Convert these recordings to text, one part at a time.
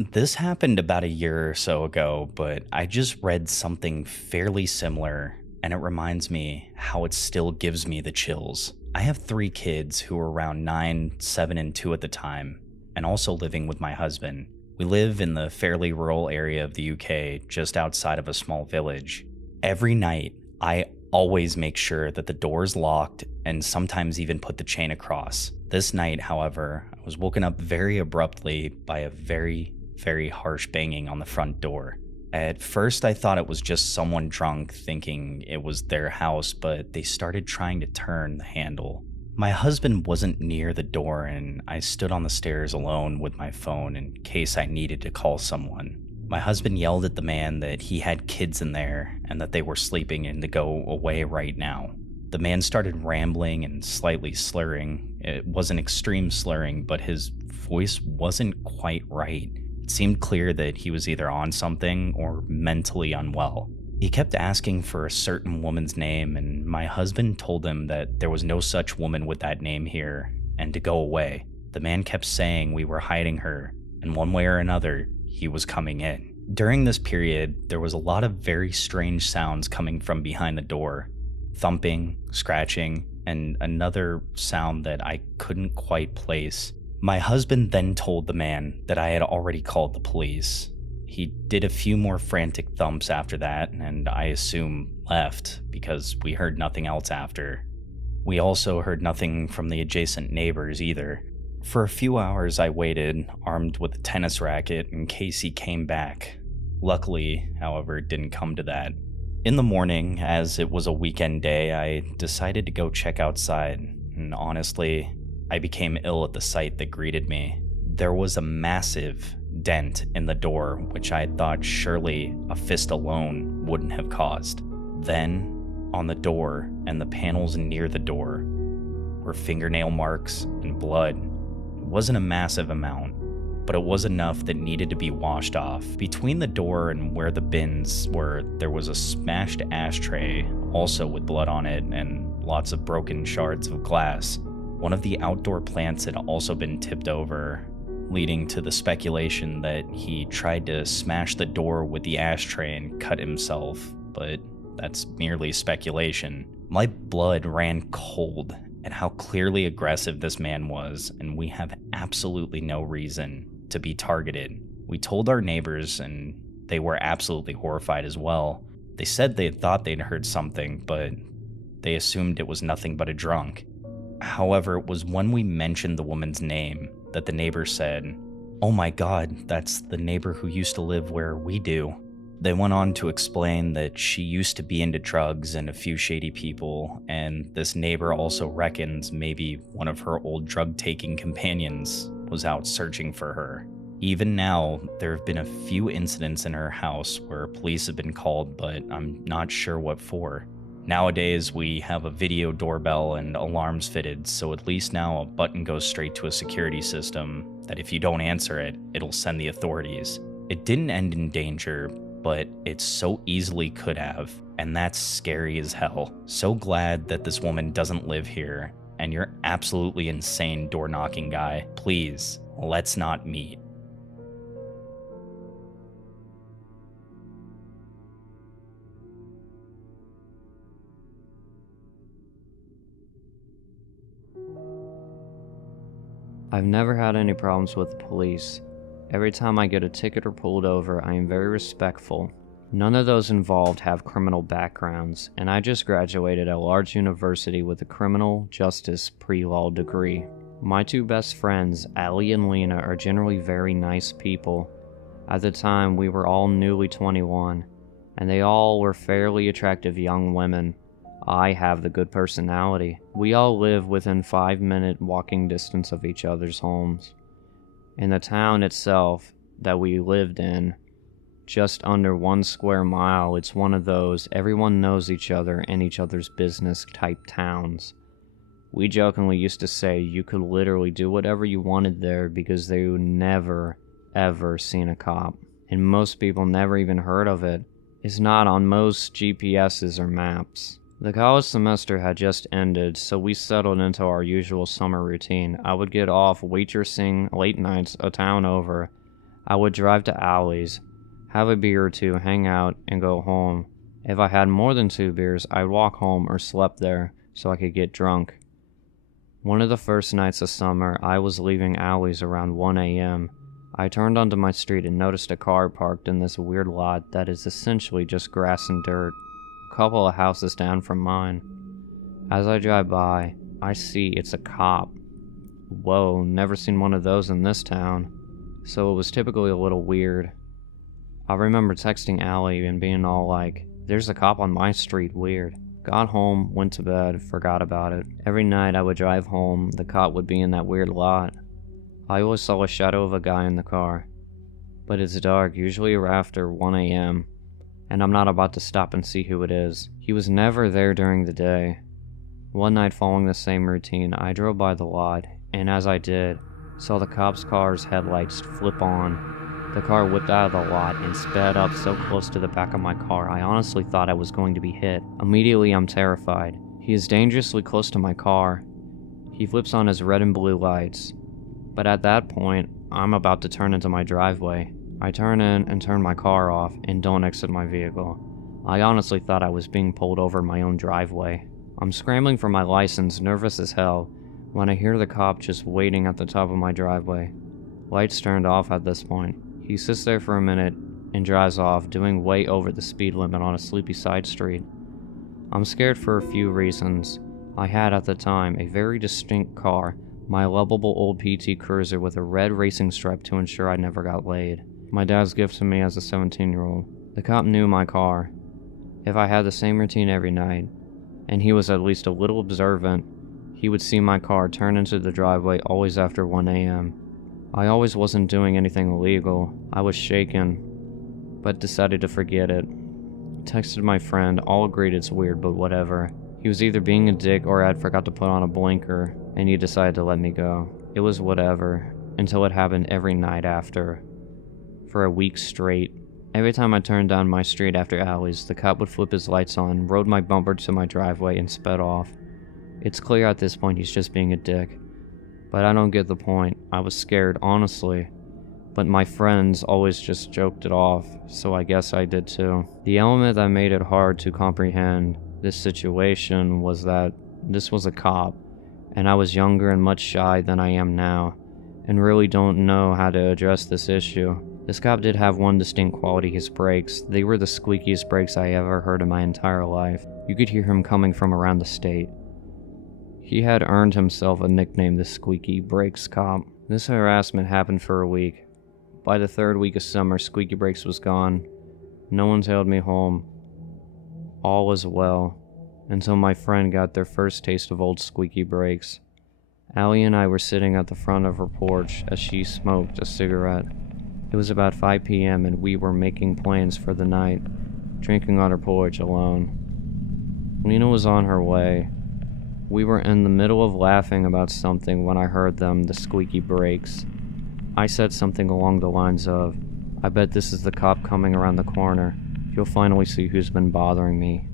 This happened about a year or so ago, but I just read something fairly similar, and it reminds me how it still gives me the chills. I have three kids who were around 9, 7, and 2 at the time, and also living with my husband. We live in the fairly rural area of the UK, just outside of a small village. Every night, I always make sure that the door is locked and sometimes even put the chain across. This night, however, I was woken up very abruptly by a very harsh banging on the front door. At first, I thought it was just someone drunk thinking it was their house, but they started trying to turn the handle. My husband wasn't near the door, and I stood on the stairs alone with my phone in case I needed to call someone. My husband yelled at the man that he had kids in there and that they were sleeping and to go away right now. The man started rambling and slightly slurring. It wasn't extreme slurring, but his voice wasn't quite right. It seemed clear that he was either on something or mentally unwell. He kept asking for a certain woman's name, and my husband told him that there was no such woman with that name here and to go away. The man kept saying we were hiding her, and one way or another, he was coming in. During this period, there was a lot of very strange sounds coming from behind the door. Thumping, scratching, and another sound that I couldn't quite place. My husband then told the man that I had already called the police. He did a few more frantic thumps after that, and I assume left because we heard nothing else after. We also heard nothing from the adjacent neighbors either. For a few hours I waited, armed with a tennis racket in case he came back. Luckily, however, it didn't come to that. In the morning, as it was a weekend day, I decided to go check outside, and honestly, I became ill at the sight that greeted me. There was a massive dent in the door, which I thought surely a fist alone wouldn't have caused. Then, on the door and the panels near the door, were fingernail marks and blood. It wasn't a massive amount, but it was enough that needed to be washed off. Between the door and where the bins were, there was a smashed ashtray, also with blood on it and lots of broken shards of glass. One of the outdoor plants had also been tipped over, leading to the speculation that he tried to smash the door with the ashtray and cut himself, but that's merely speculation. My blood ran cold at how clearly aggressive this man was, and we have absolutely no reason to be targeted. We told our neighbors, and they were absolutely horrified as well. They said they thought they'd heard something, but they assumed it was nothing but a drunk. However, it was when we mentioned the woman's name that the neighbor said, "Oh my God, that's the neighbor who used to live where we do." They went on to explain that she used to be into drugs and a few shady people, and this neighbor also reckons maybe one of her old drug-taking companions was out searching for her. Even now, there have been a few incidents in her house where police have been called, but I'm not sure what for. Nowadays, we have a video doorbell and alarms fitted, so at least now a button goes straight to a security system that if you don't answer it, it'll send the authorities. It didn't end in danger, but it so easily could have, and that's scary as hell. So glad that this woman doesn't live here, and you're absolutely insane door-knocking guy. Please, let's not meet. I've never had any problems with the police. Every time I get a ticket or pulled over, I am very respectful. None of those involved have criminal backgrounds, and I just graduated at a large university with a criminal justice pre-law degree. My two best friends, Allie and Lena, are generally very nice people. At the time, we were all newly 21, and they all were fairly attractive young women. I have the good personality. We all live within 5-minute walking distance of each other's homes. In the town itself that we lived in, just under 1 square mile, it's one of those everyone knows each other and each other's business type towns. We jokingly used to say you could literally do whatever you wanted there because they would never, ever seen a cop. And most people never even heard of it. It's not on most GPSs or maps. The college semester had just ended, so we settled into our usual summer routine. I would get off waitressing late nights a town over, I would drive to Alley's, have a beer or two, hang out, and go home. If I had more than 2 beers, I'd walk home or slept there so I could get drunk. One of the first nights of summer, I was leaving Alley's around 1 a.m. I turned onto my street and noticed a car parked in this weird lot that is essentially just grass and dirt, a couple of houses down from mine. As I drive by, I see it's a cop. Whoa, never seen one of those in this town, so it was typically a little weird. I remember texting Allie and being all like, "There's a cop on my street, weird." Got home, went to bed, forgot about it. Every night I would drive home, the cop would be in that weird lot. I always saw a shadow of a guy in the car. But it's dark, usually after 1 a.m., and I'm not about to stop and see who it is. He was never there during the day. One night following the same routine, I drove by the lot, and as I did, saw the cop's car's headlights flip on. The car whipped out of the lot and sped up so close to the back of my car, I honestly thought I was going to be hit. Immediately, I'm terrified. He is dangerously close to my car. He flips on his red and blue lights. But at that point, I'm about to turn into my driveway. I turn in and turn my car off and don't exit my vehicle. I honestly thought I was being pulled over in my own driveway. I'm scrambling for my license, nervous as hell, when I hear the cop just waiting at the top of my driveway. Lights turned off at this point. He sits there for a minute and drives off, doing way over the speed limit on a sleepy side street. I'm scared for a few reasons. I had at the time a very distinct car, my lovable old PT Cruiser with a red racing stripe to ensure I never got laid. My dad's gift to me as a 17-year-old. The cop knew my car. If I had the same routine every night, and he was at least a little observant, he would see my car turn into the driveway always after 1 a.m. I always wasn't doing anything illegal. I was shaken, but decided to forget it. Texted my friend, all agreed it's weird, but whatever. He was either being a dick or I'd forgot to put on a blinker, and he decided to let me go. It was whatever, until it happened every night after. For a week straight. Every time I turned down my street after Alley's, the cop would flip his lights on, rode my bumper to my driveway, and sped off. It's clear at this point he's just being a dick. But I don't get the point. I was scared, honestly. But my friends always just joked it off, so I guess I did too. The element that made it hard to comprehend this situation was that this was a cop, and I was younger and much shy than I am now, and really don't know how to address this issue. This cop did have one distinct quality, his brakes. They were the squeakiest brakes I ever heard in my entire life. You could hear him coming from around the state. He had earned himself a nickname, the Squeaky Brakes Cop. This harassment happened for a week. By the 3rd week of summer, Squeaky Brakes was gone. No one tailed me home. All was well, until my friend got their first taste of old Squeaky Brakes. Allie and I were sitting at the front of her porch as she smoked a cigarette. It was about 5 p.m. and we were making plans for the night, drinking on her porch alone. Lena was on her way. We were in the middle of laughing about something when I heard them, the squeaky brakes. I said something along the lines of, "I bet this is the cop coming around the corner. You'll finally see who's been bothering me."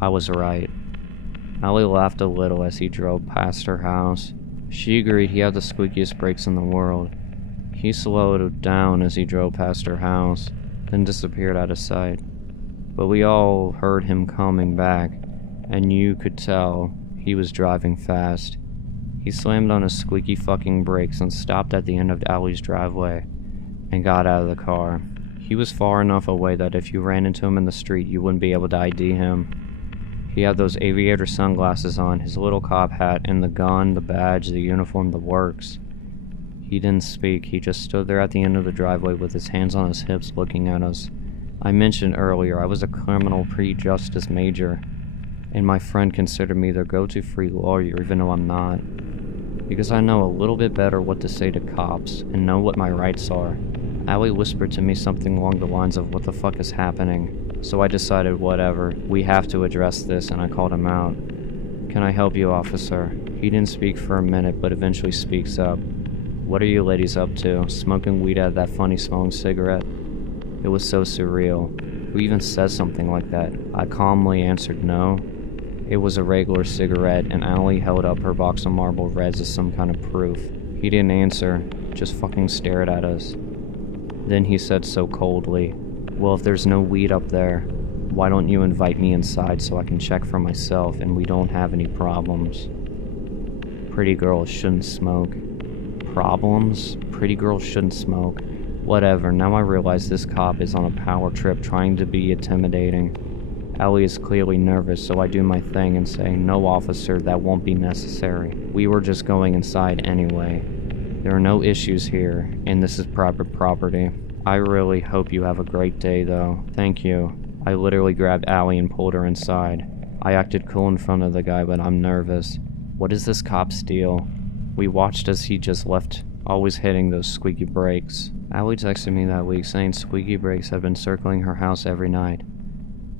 I was right. Allie laughed a little as he drove past her house. She agreed he had the squeakiest brakes in the world. He slowed down as he drove past her house, then disappeared out of sight. But we all heard him coming back, and you could tell he was driving fast. He slammed on his squeaky fucking brakes and stopped at the end of Allie's driveway and got out of the car. He was far enough away that if you ran into him in the street, you wouldn't be able to ID him. He had those aviator sunglasses on, his little cop hat, and the gun, the badge, the uniform, the works. He didn't speak. He just stood there at the end of the driveway with his hands on his hips looking at us. I mentioned earlier I was a criminal pre-justice major, and my friend considered me their go-to free lawyer even though I'm not. Because I know a little bit better what to say to cops and know what my rights are. Allie whispered to me something along the lines of, "What the fuck is happening?" So I decided, whatever, we have to address this, and I called him out. "Can I help you, officer?" He didn't speak for a minute, but eventually speaks up. "What are you ladies up to? Smoking weed out of that funny smelling cigarette?" It was so surreal. Who even says something like that? I calmly answered no. It was a regular cigarette, and Allie held up her box of Marlboro Reds as some kind of proof. He didn't answer, just fucking stared at us. Then he said so coldly, "Well, if there's no weed up there, why don't you invite me inside so I can check for myself and we don't have any problems?" Pretty girls shouldn't smoke. Problems? Pretty girls shouldn't smoke. Whatever, now I realize this cop is on a power trip trying to be intimidating. Ellie is clearly nervous, so I do my thing and say, "No, officer, that won't be necessary. We were just going inside anyway. There are no issues here, and this is private property. I really hope you have a great day, though. Thank you." I literally grabbed Allie and pulled her inside. I acted cool in front of the guy, but I'm nervous. What is this cop's deal? We watched as he just left, always hitting those squeaky brakes. Allie texted me that week saying squeaky brakes had been circling her house every night.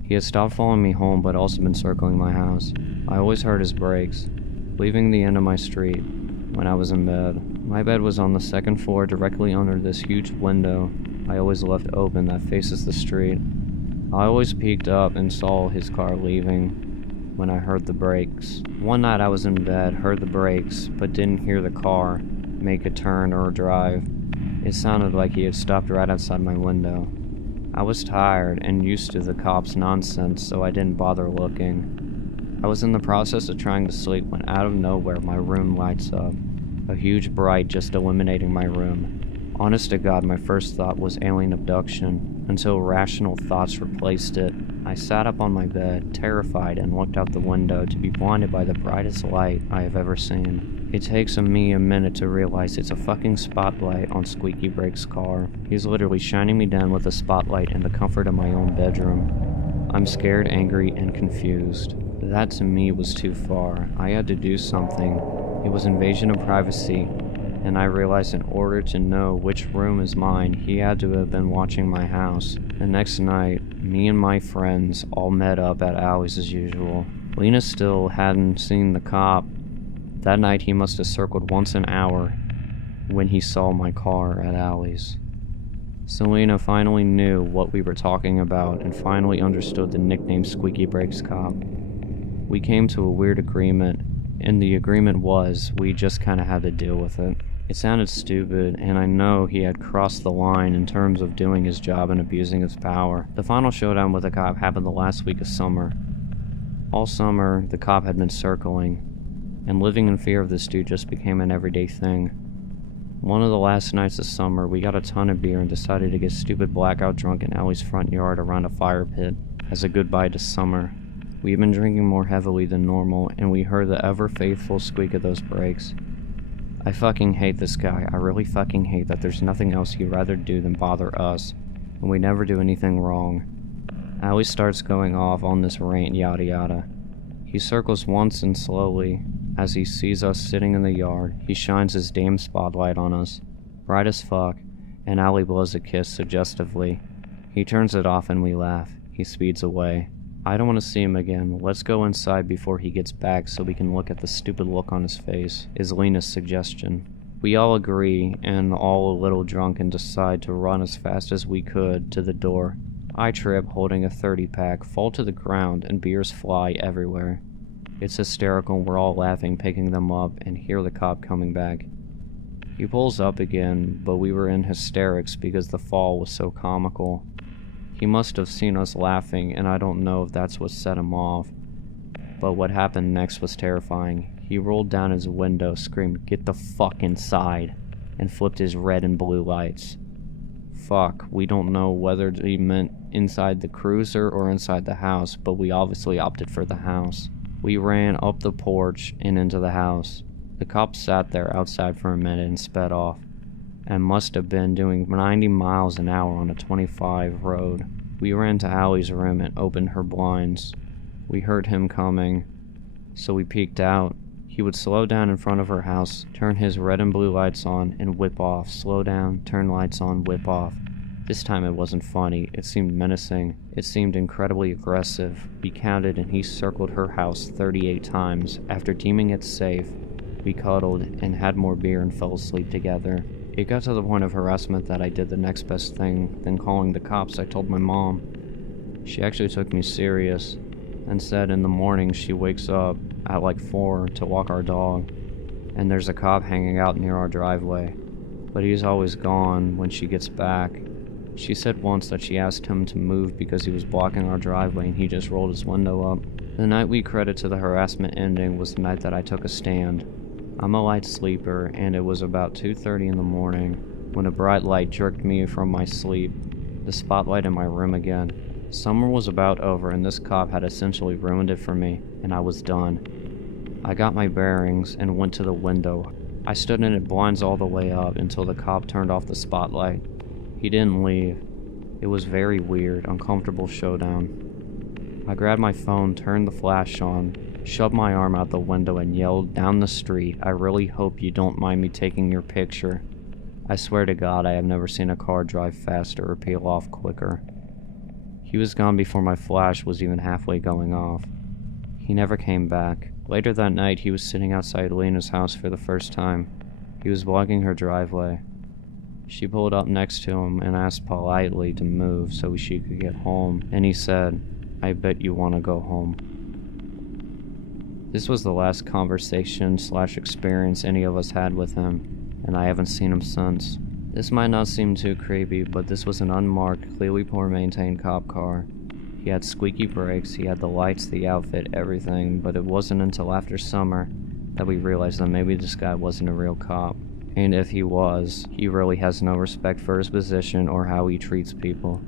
He had stopped following me home, but also been circling my house. I always heard his brakes, leaving the end of my street when I was in bed. My bed was on the second floor, directly under this huge window I always left open that faces the street. I always peeked up and saw his car leaving when I heard the brakes. One night I was in bed, heard the brakes, but didn't hear the car make a turn or drive. It sounded like he had stopped right outside my window. I was tired and used to the cop's nonsense, so I didn't bother looking. I was in the process of trying to sleep when out of nowhere my room lights up. A huge bright just illuminating my room. Honest to God, my first thought was alien abduction, until rational thoughts replaced it. I sat up on my bed, terrified, and looked out the window to be blinded by the brightest light I have ever seen. It takes me a minute to realize it's a fucking spotlight on Squeaky Break's car. He's literally shining me down with a spotlight in the comfort of my own bedroom. I'm scared, angry, and confused. That to me was too far. I had to do something. It was invasion of privacy, and I realized in order to know which room is mine, he had to have been watching my house. The next night, me and my friends all met up at Allie's as usual. Lena still hadn't seen the cop. That night he must have circled once an hour when he saw my car at Allie's. Selena finally knew what we were talking about and finally understood the nickname Squeaky Brakes Cop. We came to a weird agreement, and the agreement was we just kinda had to deal with it. It sounded stupid, and I know he had crossed the line in terms of doing his job and abusing his power. The final showdown with the cop happened the last week of summer. All summer, the cop had been circling, and living in fear of this dude just became an everyday thing. One of the last nights of summer, we got a ton of beer and decided to get stupid blackout drunk in Ellie's front yard around a fire pit as a goodbye to summer. We had been drinking more heavily than normal, and we heard the ever-faithful squeak of those brakes. I fucking hate this guy. I really fucking hate that there's nothing else he'd rather do than bother us, and we never do anything wrong. Allie starts going off on this rant, yada yada. He circles once and slowly, as he sees us sitting in the yard, he shines his damn spotlight on us, bright as fuck, and Allie blows a kiss suggestively. He turns it off and we laugh. He speeds away. I don't want to see him again. Let's go inside before he gets back so we can look at the stupid look on his face, is Lena's suggestion. We all agree, and all a little drunk, and decide to run as fast as we could to the door. I trip, holding a 30-pack, fall to the ground, and beers fly everywhere. It's hysterical, we're all laughing, picking them up, and hear the cop coming back. He pulls up again, but we were in hysterics because the fall was so comical. He must have seen us laughing, and I don't know if that's what set him off. But what happened next was terrifying. He rolled down his window, screamed, "Get the fuck inside," and flipped his red and blue lights. Fuck, we don't know whether he meant inside the cruiser or inside the house, but we obviously opted for the house. We ran up the porch and into the house. The cop sat there outside for a minute and sped off, and must have been doing 90 miles an hour on a 25 road. We ran to Allie's room and opened her blinds. We heard him coming, so we peeked out. He would slow down in front of her house, turn his red and blue lights on, and whip off. Slow down, turn lights on, whip off. This time it wasn't funny. It seemed menacing. It seemed incredibly aggressive. We counted, and he circled her house 38 times. After deeming it safe, we cuddled and had more beer and fell asleep together. It got to the point of harassment that I did the next best thing. Then calling the cops, I told my mom. She actually took me serious and said in the morning she wakes up at like 4 to walk our dog, and there's a cop hanging out near our driveway, but he's always gone when she gets back. She said once that she asked him to move because he was blocking our driveway and he just rolled his window up. The night we credit to the harassment ending was the night that I took a stand. I'm a light sleeper, and it was about 2:30 in the morning when a bright light jerked me from my sleep, the spotlight in my room again. Summer was about over, and this cop had essentially ruined it for me, and I was done. I got my bearings and went to the window. I stood in it blinds all the way up until the cop turned off the spotlight. He didn't leave. It was very weird, uncomfortable showdown. I grabbed my phone, turned the flash on, shoved my arm out the window and yelled down the street, "I really hope you don't mind me taking your picture." I swear to God I have never seen a car drive faster or peel off quicker. He was gone before my flash was even halfway going off. He never came back. Later that night he was sitting outside Lena's house for the first time. He was blocking her driveway. She pulled up next to him and asked politely to move so she could get home, and he said, "I bet you want to go home." This was the last conversation/experience any of us had with him, and I haven't seen him since. This might not seem too creepy, but this was an unmarked, clearly poor maintained cop car. He had squeaky brakes, he had the lights, the outfit, everything, but it wasn't until after summer that we realized that maybe this guy wasn't a real cop. And if he was, he really has no respect for his position or how he treats people,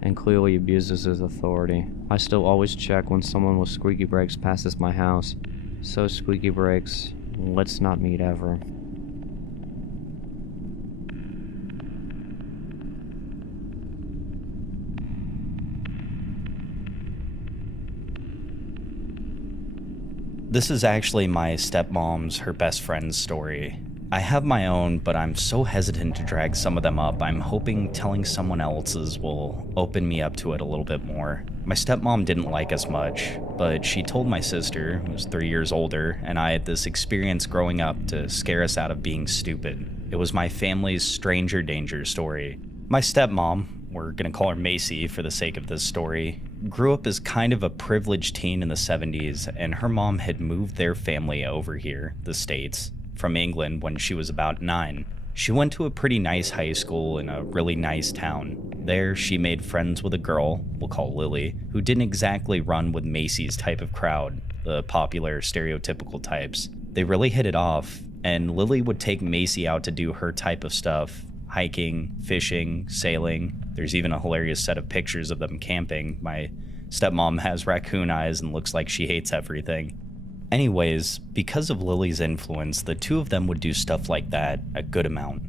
and clearly abuses his authority. I still always check when someone with squeaky brakes passes my house. So squeaky brakes, let's not meet ever. This is actually my stepmom's, her best friend's story. I have my own, but I'm so hesitant to drag some of them up. I'm hoping telling someone else's will open me up to it a little bit more. My stepmom didn't like us much, but she told my sister, who was 3 years older, and I this experience growing up to scare us out of being stupid. It was my family's stranger danger story. My stepmom, we're gonna call her Macy for the sake of this story, grew up as kind of a privileged teen in the 70s, and her mom had moved their family over here, the States, from England when she was about 9. She went to a pretty nice high school in a really nice town. There, she made friends with a girl, we'll call Lily, who didn't exactly run with Macy's type of crowd, the popular stereotypical types. They really hit it off, and Lily would take Macy out to do her type of stuff, hiking, fishing, sailing. There's even a hilarious set of pictures of them camping. My stepmom has raccoon eyes and looks like she hates everything. Anyways, because of Lily's influence, the two of them would do stuff like that a good amount.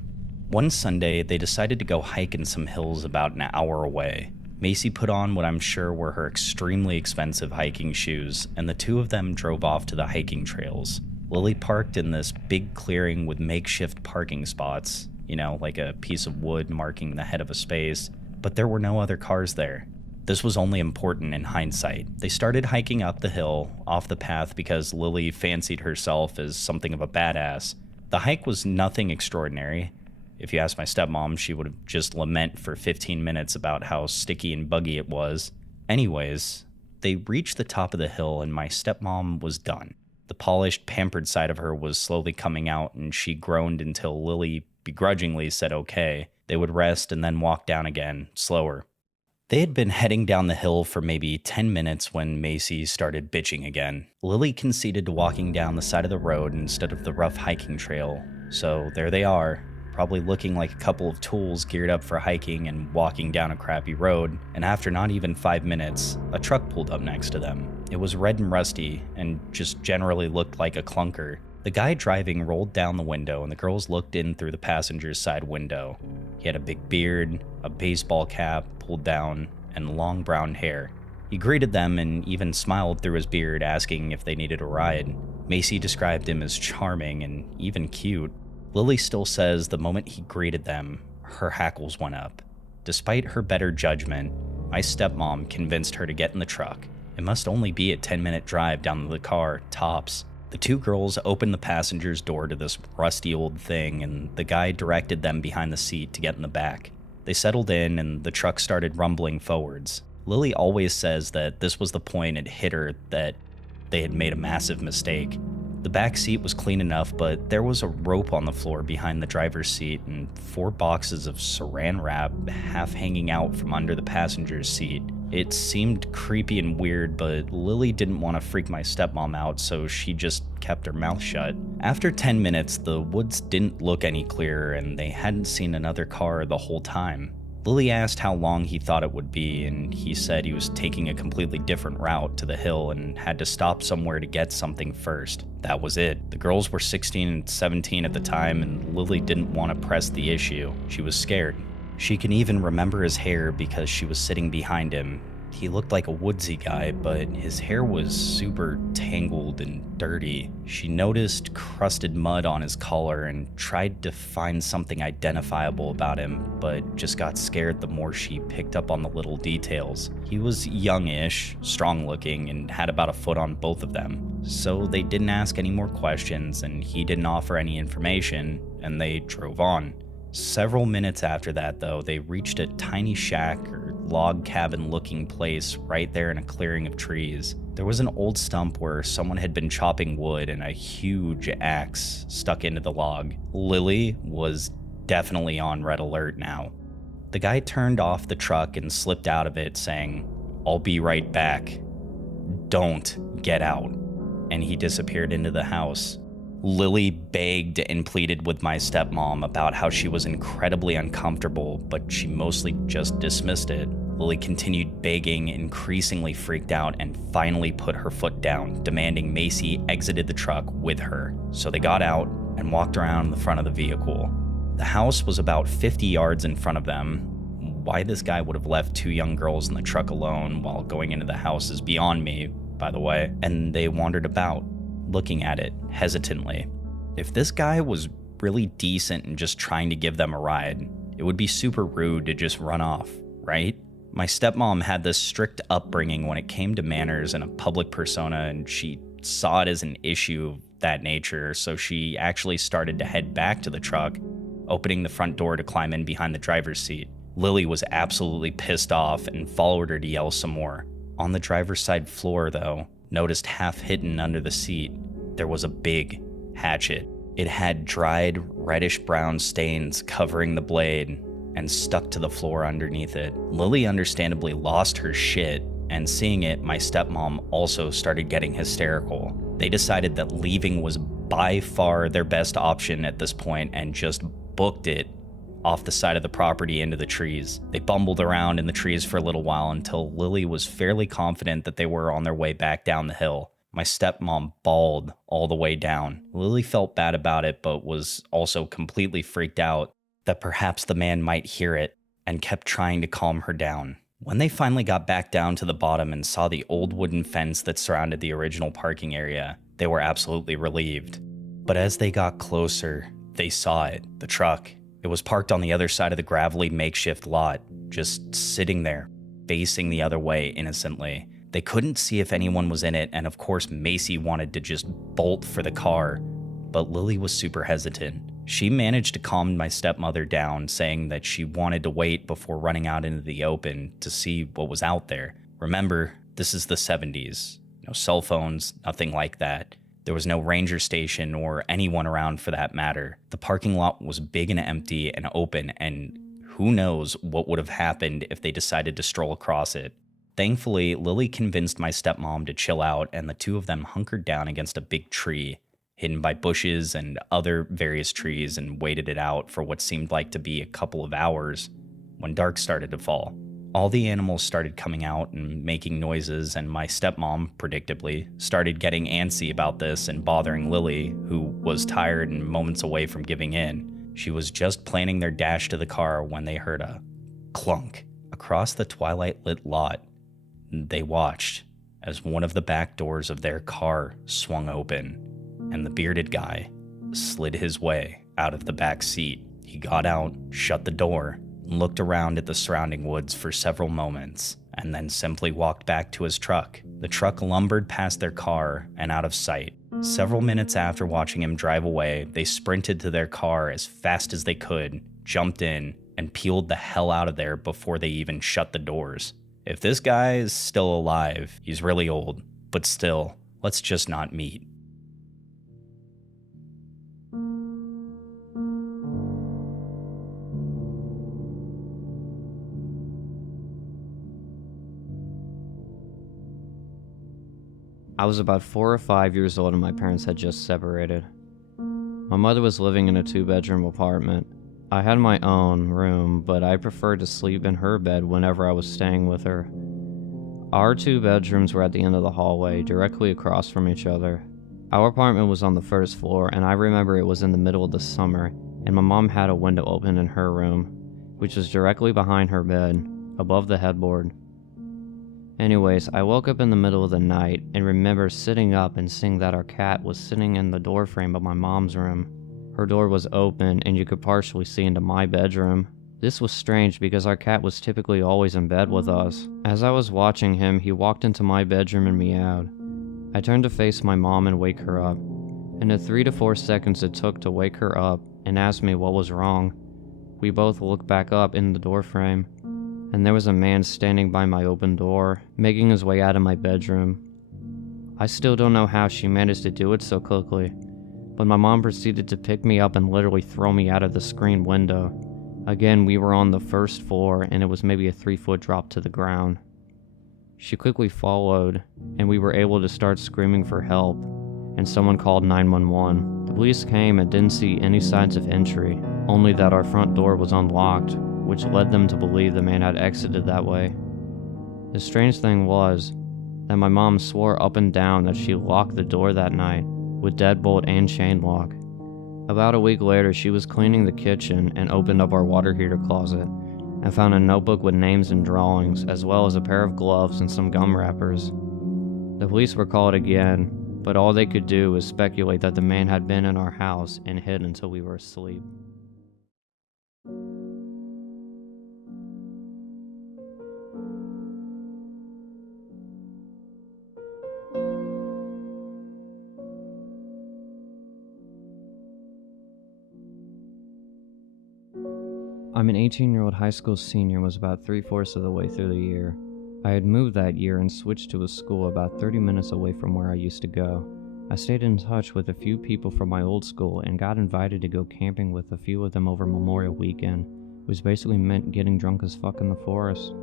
One Sunday, they decided to go hike in some hills about an hour away. Macy put on what I'm sure were her extremely expensive hiking shoes, and the two of them drove off to the hiking trails. Lily parked in this big clearing with makeshift parking spots, like a piece of wood marking the head of a space, but there were no other cars there. This was only important in hindsight. They started hiking up the hill, off the path because Lily fancied herself as something of a badass. The hike was nothing extraordinary. If you ask my stepmom, she would have just lament for 15 minutes about how sticky and buggy it was. Anyways, they reached the top of the hill and my stepmom was done. The polished, pampered side of her was slowly coming out and she groaned until Lily begrudgingly said okay. They would rest and then walk down again, slower. They had been heading down the hill for maybe 10 minutes when Macy started bitching again. Lily conceded to walking down the side of the road instead of the rough hiking trail. So there they are, probably looking like a couple of tools geared up for hiking and walking down a crappy road, and after not even 5 minutes, a truck pulled up next to them. It was red and rusty, and just generally looked like a clunker. The guy driving rolled down the window and the girls looked in through the passenger's side window. He had a big beard, a baseball cap pulled down, and long brown hair. He greeted them and even smiled through his beard, asking if they needed a ride. Macy described him as charming and even cute. Lily still says the moment he greeted them, her hackles went up. Despite her better judgment, my stepmom convinced her to get in the truck. It must only be a 10-minute drive down to the car, tops. The two girls opened the passenger's door to this rusty old thing, and the guy directed them behind the seat to get in the back. They settled in, and the truck started rumbling forwards. Lily always says that this was the point it hit her that they had made a massive mistake. The back seat was clean enough, but there was a rope on the floor behind the driver's seat and 4 boxes of saran wrap half hanging out from under the passenger's seat. It seemed creepy and weird, but Lily didn't want to freak my stepmom out, so she just kept her mouth shut. After 10 minutes, the woods didn't look any clearer and they hadn't seen another car the whole time. Lily asked how long he thought it would be, and he said he was taking a completely different route to the hill and had to stop somewhere to get something first. That was it. The girls were 16 and 17 at the time, and Lily didn't want to press the issue. She was scared. She can even remember his hair because she was sitting behind him. He looked like a woodsy guy, but his hair was super tangled and dirty. She noticed crusted mud on his collar and tried to find something identifiable about him, but just got scared the more she picked up on the little details. He was youngish, strong-looking, and had about a foot on both of them. So they didn't ask any more questions, and he didn't offer any information, and they drove on. Several minutes after that, though, they reached a tiny shack or log cabin looking place right there in a clearing of trees. There was an old stump where someone had been chopping wood and a huge axe stuck into the log. Lily was definitely on red alert now. The guy turned off the truck and slipped out of it, saying, "I'll be right back. Don't get out." And he disappeared into the house. Lily begged and pleaded with my stepmom about how she was incredibly uncomfortable, but she mostly just dismissed it. Lily continued begging, increasingly freaked out, and finally put her foot down, demanding Macy exited the truck with her. So they got out and walked around the front of the vehicle. The house was about 50 yards in front of them. Why this guy would have left 2 young girls in the truck alone while going into the house is beyond me, by the way, and they wandered about, looking at it hesitantly. If this guy was really decent and just trying to give them a ride, it would be super rude to just run off, right? My stepmom had this strict upbringing when it came to manners and a public persona, and she saw it as an issue of that nature, so she actually started to head back to the truck, opening the front door to climb in behind the driver's seat. Lily was absolutely pissed off and followed her to yell some more. On the driver's side floor, though, noticed half hidden under the seat, there was a big hatchet. It had dried reddish-brown stains covering the blade and stuck to the floor underneath it. Lily understandably lost her shit, and seeing it, my stepmom also started getting hysterical. They decided that leaving was by far their best option at this point and just booked it off the side of the property into the trees. They bumbled around in the trees for a little while until Lily was fairly confident that they were on their way back down the hill. My stepmom bawled all the way down. Lily felt bad about it, but was also completely freaked out that perhaps the man might hear it and kept trying to calm her down. When they finally got back down to the bottom and saw the old wooden fence that surrounded the original parking area, they were absolutely relieved. But as they got closer, they saw it, the truck. It was parked on the other side of the gravelly makeshift lot, just sitting there, facing the other way innocently. They couldn't see if anyone was in it, and of course Macy wanted to just bolt for the car, but Lily was super hesitant. She managed to calm my stepmother down, saying that she wanted to wait before running out into the open to see what was out there. Remember, this is the 70s. No cell phones, nothing like that. There was no ranger station or anyone around for that matter. The parking lot was big and empty and open, and who knows what would have happened if they decided to stroll across it. Thankfully, Lily convinced my stepmom to chill out, and the two of them hunkered down against a big tree, hidden by bushes and other various trees, and waited it out for what seemed like to be a couple of hours when dark started to fall. All the animals started coming out and making noises, and my stepmom, predictably, started getting antsy about this and bothering Lily, who was tired and moments away from giving in. She was just planning their dash to the car when they heard a clunk across the twilight-lit lot. They watched as one of the back doors of their car swung open, and the bearded guy slid his way out of the back seat. He got out, shut the door, and looked around at the surrounding woods for several moments, and then simply walked back to his truck. The truck lumbered past their car and out of sight. Several minutes after watching him drive away, they sprinted to their car as fast as they could, jumped in, and peeled the hell out of there before they even shut the doors. If this guy is still alive, he's really old, but still, let's just not meet. I was about 4 or 5 years old and my parents had just separated. My mother was living in a 2-bedroom apartment. I had my own room, but I preferred to sleep in her bed whenever I was staying with her. Our 2 bedrooms were at the end of the hallway, directly across from each other. Our apartment was on the first floor, and I remember it was in the middle of the summer, and my mom had a window open in her room, which was directly behind her bed, above the headboard. Anyways, I woke up in the middle of the night and remember sitting up and seeing that our cat was sitting in the doorframe of my mom's room. Her door was open and you could partially see into my bedroom. This was strange because our cat was typically always in bed with us. As I was watching him, he walked into my bedroom and meowed. I turned to face my mom and wake her up. In the 3 to 4 seconds it took to wake her up and ask me what was wrong, we both looked back up in the doorframe, and there was a man standing by my open door, making his way out of my bedroom. I still don't know how she managed to do it so quickly, but my mom proceeded to pick me up and literally throw me out of the screen window. Again, we were on the first floor, and it was maybe a 3-foot drop to the ground. She quickly followed, and we were able to start screaming for help, and someone called 911. The police came and didn't see any signs of entry, only that our front door was unlocked, which led them to believe the man had exited that way. The strange thing was that my mom swore up and down that she locked the door that night with deadbolt and chain lock. About a week later, she was cleaning the kitchen and opened up our water heater closet and found a notebook with names and drawings, as well as a pair of gloves and some gum wrappers. The police were called again, but all they could do was speculate that the man had been in our house and hid until we were asleep. I'm an 18-year-old high school senior and was about 3/4 of the way through the year. I had moved that year and switched to a school about 30 minutes away from where I used to go. I stayed in touch with a few people from my old school and got invited to go camping with a few of them over Memorial Weekend, which basically meant getting drunk as fuck in the forest.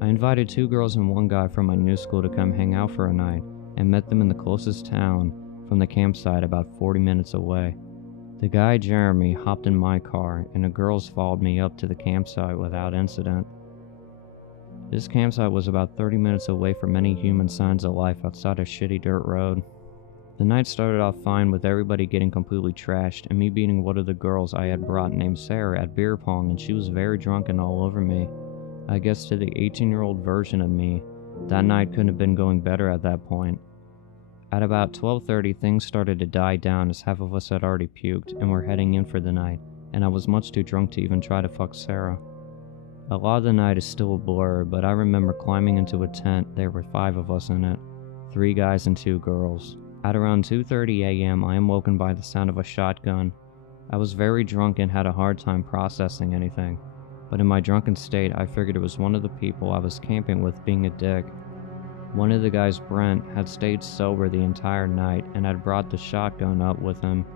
I invited 2 girls and 1 guy from my new school to come hang out for a night and met them in the closest town from the campsite about 40 minutes away. The guy, Jeremy, hopped in my car, and the girls followed me up to the campsite without incident. This campsite was about 30 minutes away from any human signs of life outside a shitty dirt road. The night started off fine with everybody getting completely trashed and me beating one of the girls I had brought named Sarah at beer pong, and she was very drunk and all over me. I guess to the 18-year-old version of me, that night couldn't have been going better at that point. At about 12:30, things started to die down as half of us had already puked and were heading in for the night, and I was much too drunk to even try to fuck Sarah. A lot of the night is still a blur, but I remember climbing into a tent. There were 5 of us in it, 3 guys and 2 girls. At around 2:30 a.m., I am woken by the sound of a shotgun. I was very drunk and had a hard time processing anything, but in my drunken state, I figured it was one of the people I was camping with being a dick. One of the guys, Brent, had stayed sober the entire night and had brought the shotgun up with him.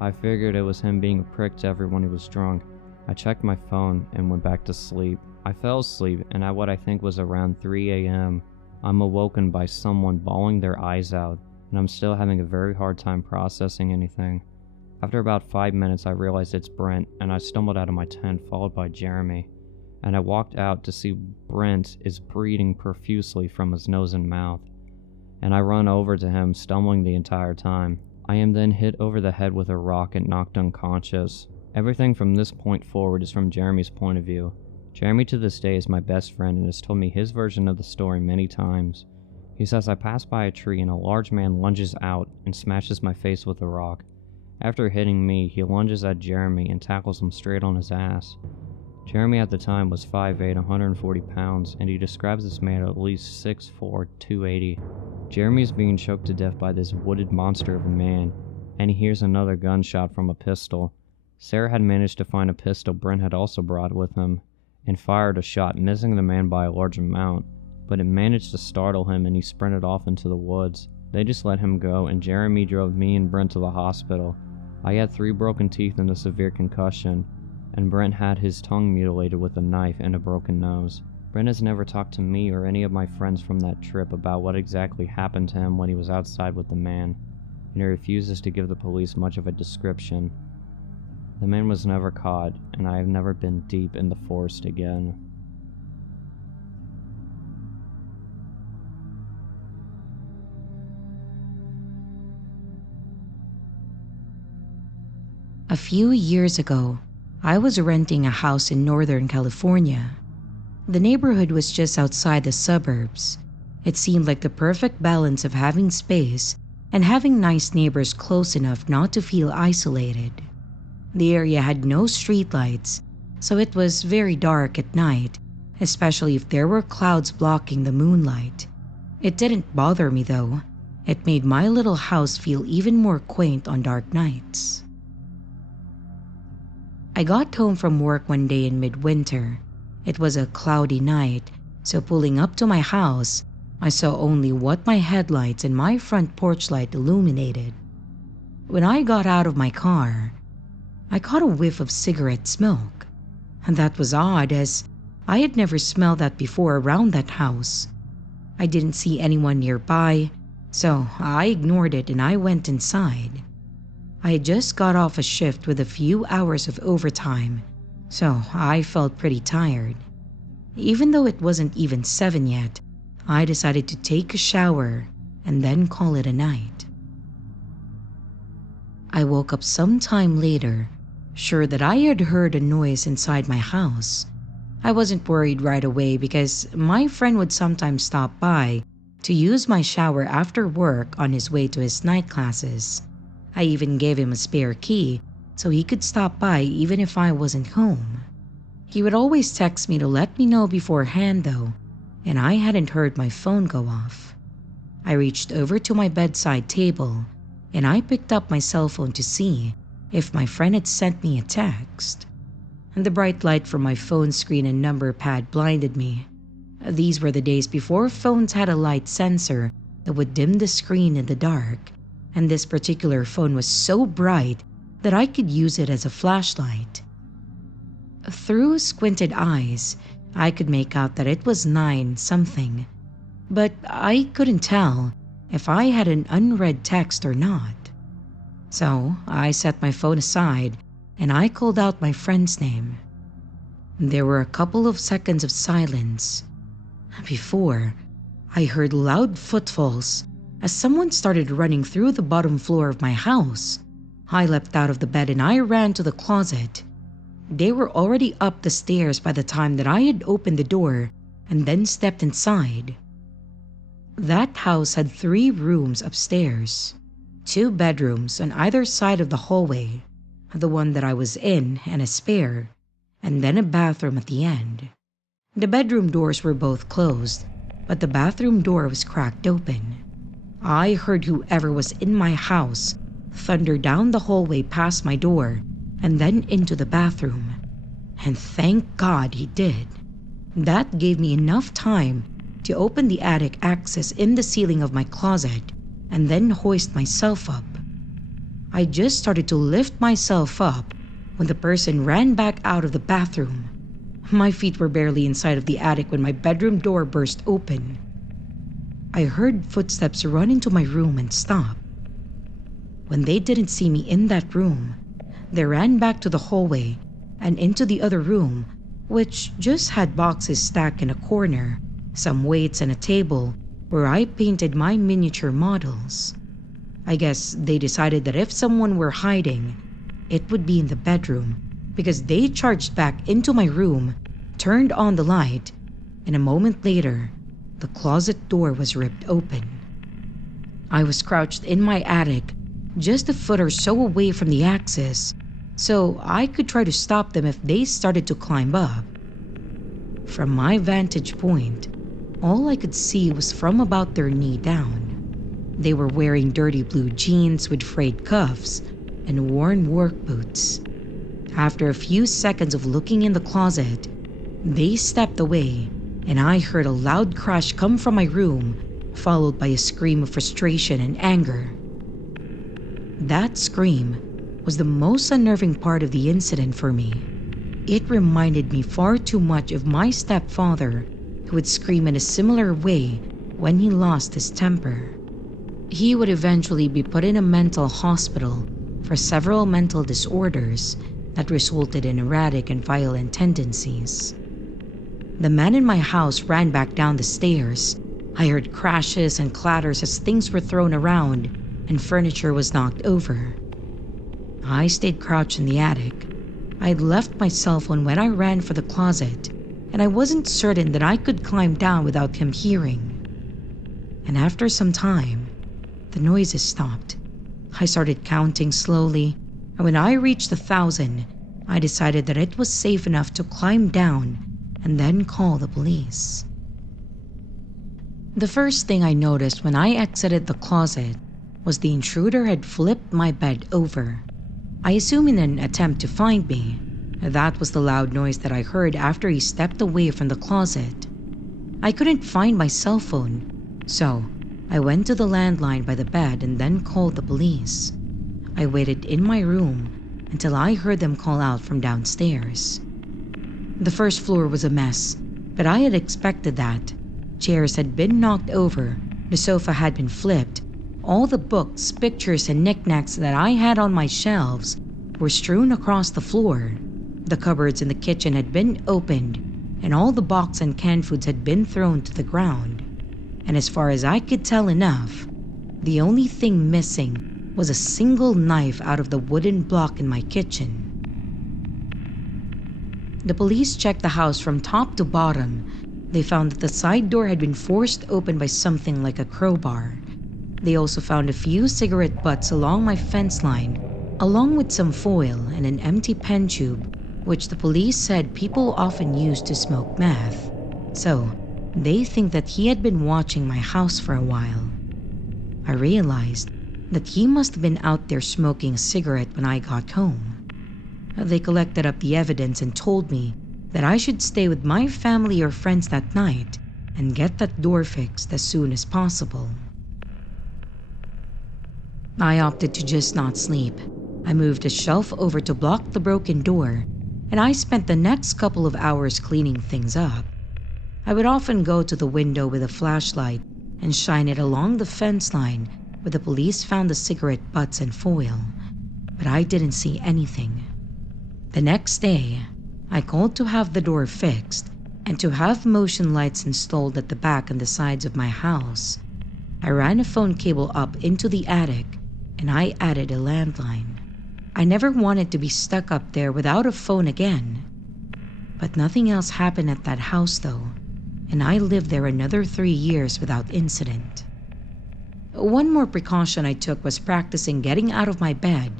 I figured it was him being a prick to everyone who was drunk. I checked my phone and went back to sleep. I fell asleep, and at what I think was around 3 a.m., I'm awoken by someone bawling their eyes out, and I'm still having a very hard time processing anything. After about 5 minutes, I realized it's Brent, and I stumbled out of my tent, followed by Jeremy. And I walked out to see Brent is bleeding profusely from his nose and mouth, and I run over to him, stumbling the entire time. I am then hit over the head with a rock and knocked unconscious. Everything from this point forward is from Jeremy's point of view. Jeremy to this day is my best friend and has told me his version of the story many times. He says I passed by a tree and a large man lunges out and smashes my face with a rock. After hitting me, he lunges at Jeremy and tackles him straight on his ass. Jeremy at the time was 5'8", 140 pounds, and he describes this man at least 6'4", 280. Jeremy is being choked to death by this wooded monster of a man, and he hears another gunshot from a pistol. Sarah had managed to find a pistol Brent had also brought with him, and fired a shot, missing the man by a large amount, but it managed to startle him and he sprinted off into the woods. They just let him go, and Jeremy drove me and Brent to the hospital. I had 3 broken teeth and a severe concussion, and Brent had his tongue mutilated with a knife and a broken nose. Brent has never talked to me or any of my friends from that trip about what exactly happened to him when he was outside with the man, and he refuses to give the police much of a description. The man was never caught, and I have never been deep in the forest again. A few years ago, I was renting a house in Northern California. The neighborhood was just outside the suburbs. It seemed like the perfect balance of having space and having nice neighbors close enough not to feel isolated. The area had no streetlights, so it was very dark at night, especially if there were clouds blocking the moonlight. It didn't bother me though. It made my little house feel even more quaint on dark nights. I got home from work one day in midwinter. It was a cloudy night, so pulling up to my house, I saw only what my headlights and my front porch light illuminated. When I got out of my car, I caught a whiff of cigarette smoke, and that was odd as I had never smelled that before around that house. I didn't see anyone nearby, so I ignored it and I went inside. I had just got off a shift with a few hours of overtime, so I felt pretty tired. Even though it wasn't even 7 yet, I decided to take a shower and then call it a night. I woke up some time later, sure that I had heard a noise inside my house. I wasn't worried right away because my friend would sometimes stop by to use my shower after work on his way to his night classes. I even gave him a spare key so he could stop by even if I wasn't home. He would always text me to let me know beforehand though, and I hadn't heard my phone go off. I reached over to my bedside table and I picked up my cell phone to see if my friend had sent me a text. And the bright light from my phone screen and number pad blinded me. These were the days before phones had a light sensor that would dim the screen in the dark, and this particular phone was so bright that I could use it as a flashlight. Through squinted eyes, I could make out that it was 9 something, but I couldn't tell if I had an unread text or not. So I set my phone aside and I called out my friend's name. There were a couple of seconds of silence before I heard loud footfalls as someone started running through the bottom floor of my house. I leapt out of the bed and I ran to the closet. They were already up the stairs by the time that I had opened the door and then stepped inside. That house had 3 rooms upstairs, 2 bedrooms on either side of the hallway, the one that I was in and a spare, and then a bathroom at the end. The bedroom doors were both closed, but the bathroom door was cracked open. I heard whoever was in my house thunder down the hallway past my door and then into the bathroom. And thank God he did. That gave me enough time to open the attic access in the ceiling of my closet and then hoist myself up. I just started to lift myself up when the person ran back out of the bathroom. My feet were barely inside of the attic when my bedroom door burst open. I heard footsteps run into my room and stop. When they didn't see me in that room, they ran back to the hallway and into the other room, which just had boxes stacked in a corner, some weights and a table where I painted my miniature models. I guess they decided that if someone were hiding, it would be in the bedroom because they charged back into my room, turned on the light, and a moment later, the closet door was ripped open. I was crouched in my attic, just a foot or so away from the axis, so I could try to stop them if they started to climb up. From my vantage point, all I could see was from about their knee down. They were wearing dirty blue jeans with frayed cuffs and worn work boots. After a few seconds of looking in the closet, they stepped away and I heard a loud crash come from my room, followed by a scream of frustration and anger. That scream was the most unnerving part of the incident for me. It reminded me far too much of my stepfather who would scream in a similar way when he lost his temper. He would eventually be put in a mental hospital for several mental disorders that resulted in erratic and violent tendencies. The man in my house ran back down the stairs. I heard crashes and clatters as things were thrown around and furniture was knocked over. I stayed crouched in the attic. I had left my cell phone when I ran for the closet, and I wasn't certain that I could climb down without him hearing. And after some time, the noises stopped. I started counting slowly, and when I reached 1,000, I decided that it was safe enough to climb down and then call the police. The first thing I noticed when I exited the closet was the intruder had flipped my bed over. I assume in an attempt to find me. That was the loud noise that I heard after he stepped away from the closet. I couldn't find my cell phone, so I went to the landline by the bed and then called the police. I waited in my room until I heard them call out from downstairs. The first floor was a mess, but I had expected that. Chairs had been knocked over, the sofa had been flipped, all the books, pictures, and knickknacks that I had on my shelves were strewn across the floor. The cupboards in the kitchen had been opened, and all the box and canned foods had been thrown to the ground. And as far as I could tell enough, the only thing missing was a single knife out of the wooden block in my kitchen. The police checked the house from top to bottom. They found that the side door had been forced open by something like a crowbar. They also found a few cigarette butts along my fence line, along with some foil and an empty pen tube, which the police said people often use to smoke meth. So, they think that he had been watching my house for a while. I realized that he must have been out there smoking a cigarette when I got home. They collected up the evidence and told me that I should stay with my family or friends that night and get that door fixed as soon as possible. I opted to just not sleep. I moved a shelf over to block the broken door, and I spent the next couple of hours cleaning things up. I would often go to the window with a flashlight and shine it along the fence line where the police found the cigarette butts and foil, but I didn't see anything. The next day, I called to have the door fixed and to have motion lights installed at the back and the sides of my house. I ran a phone cable up into the attic and I added a landline. I never wanted to be stuck up there without a phone again. But nothing else happened at that house though, and I lived there another 3 years without incident. One more precaution I took was practicing getting out of my bed,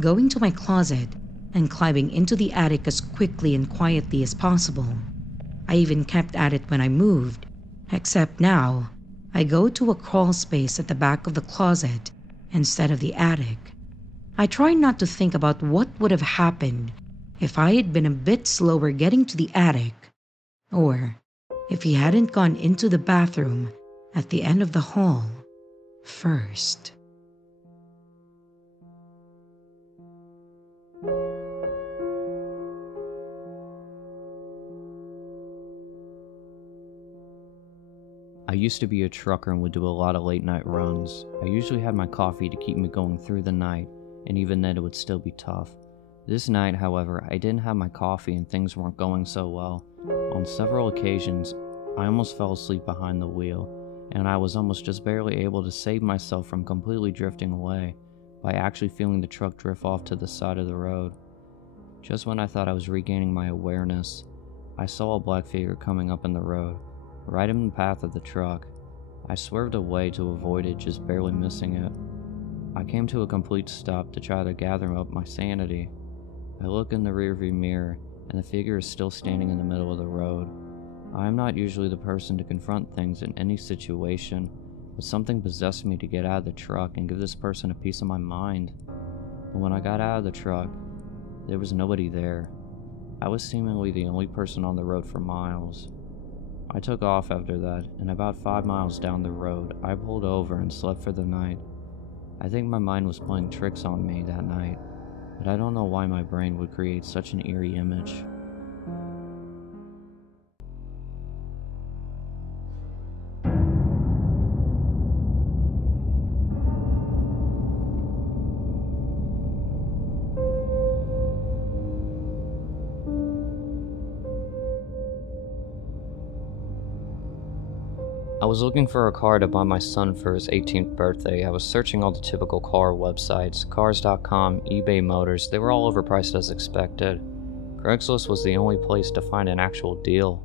going to my closet, and climbing into the attic as quickly and quietly as possible. I even kept at it when I moved, except now I go to a crawl space at the back of the closet instead of the attic. I try not to think about what would have happened if I had been a bit slower getting to the attic, or if he hadn't gone into the bathroom at the end of the hall first. I used to be a trucker and would do a lot of late night runs. I usually had my coffee to keep me going through the night, and even then it would still be tough. This night, however, I didn't have my coffee and things weren't going so well. On several occasions, I almost fell asleep behind the wheel, and I was almost just barely able to save myself from completely drifting away by actually feeling the truck drift off to the side of the road. Just when I thought I was regaining my awareness, I saw a black figure coming up in the road, right in the path of the truck. I swerved away to avoid it, just barely missing it. I came to a complete stop to try to gather up my sanity. I look in the rearview mirror, and the figure is still standing in the middle of the road. I am not usually the person to confront things in any situation, but something possessed me to get out of the truck and give this person a piece of my mind. But when I got out of the truck, there was nobody there. I was seemingly the only person on the road for miles. I took off after that, and about 5 miles down the road, I pulled over and slept for the night. I think my mind was playing tricks on me that night, but I don't know why my brain would create such an eerie image. I was looking for a car to buy my son for his 18th birthday. I was searching all the typical car websites, cars.com, eBay Motors. They were all overpriced as expected. Craigslist was the only place to find an actual deal.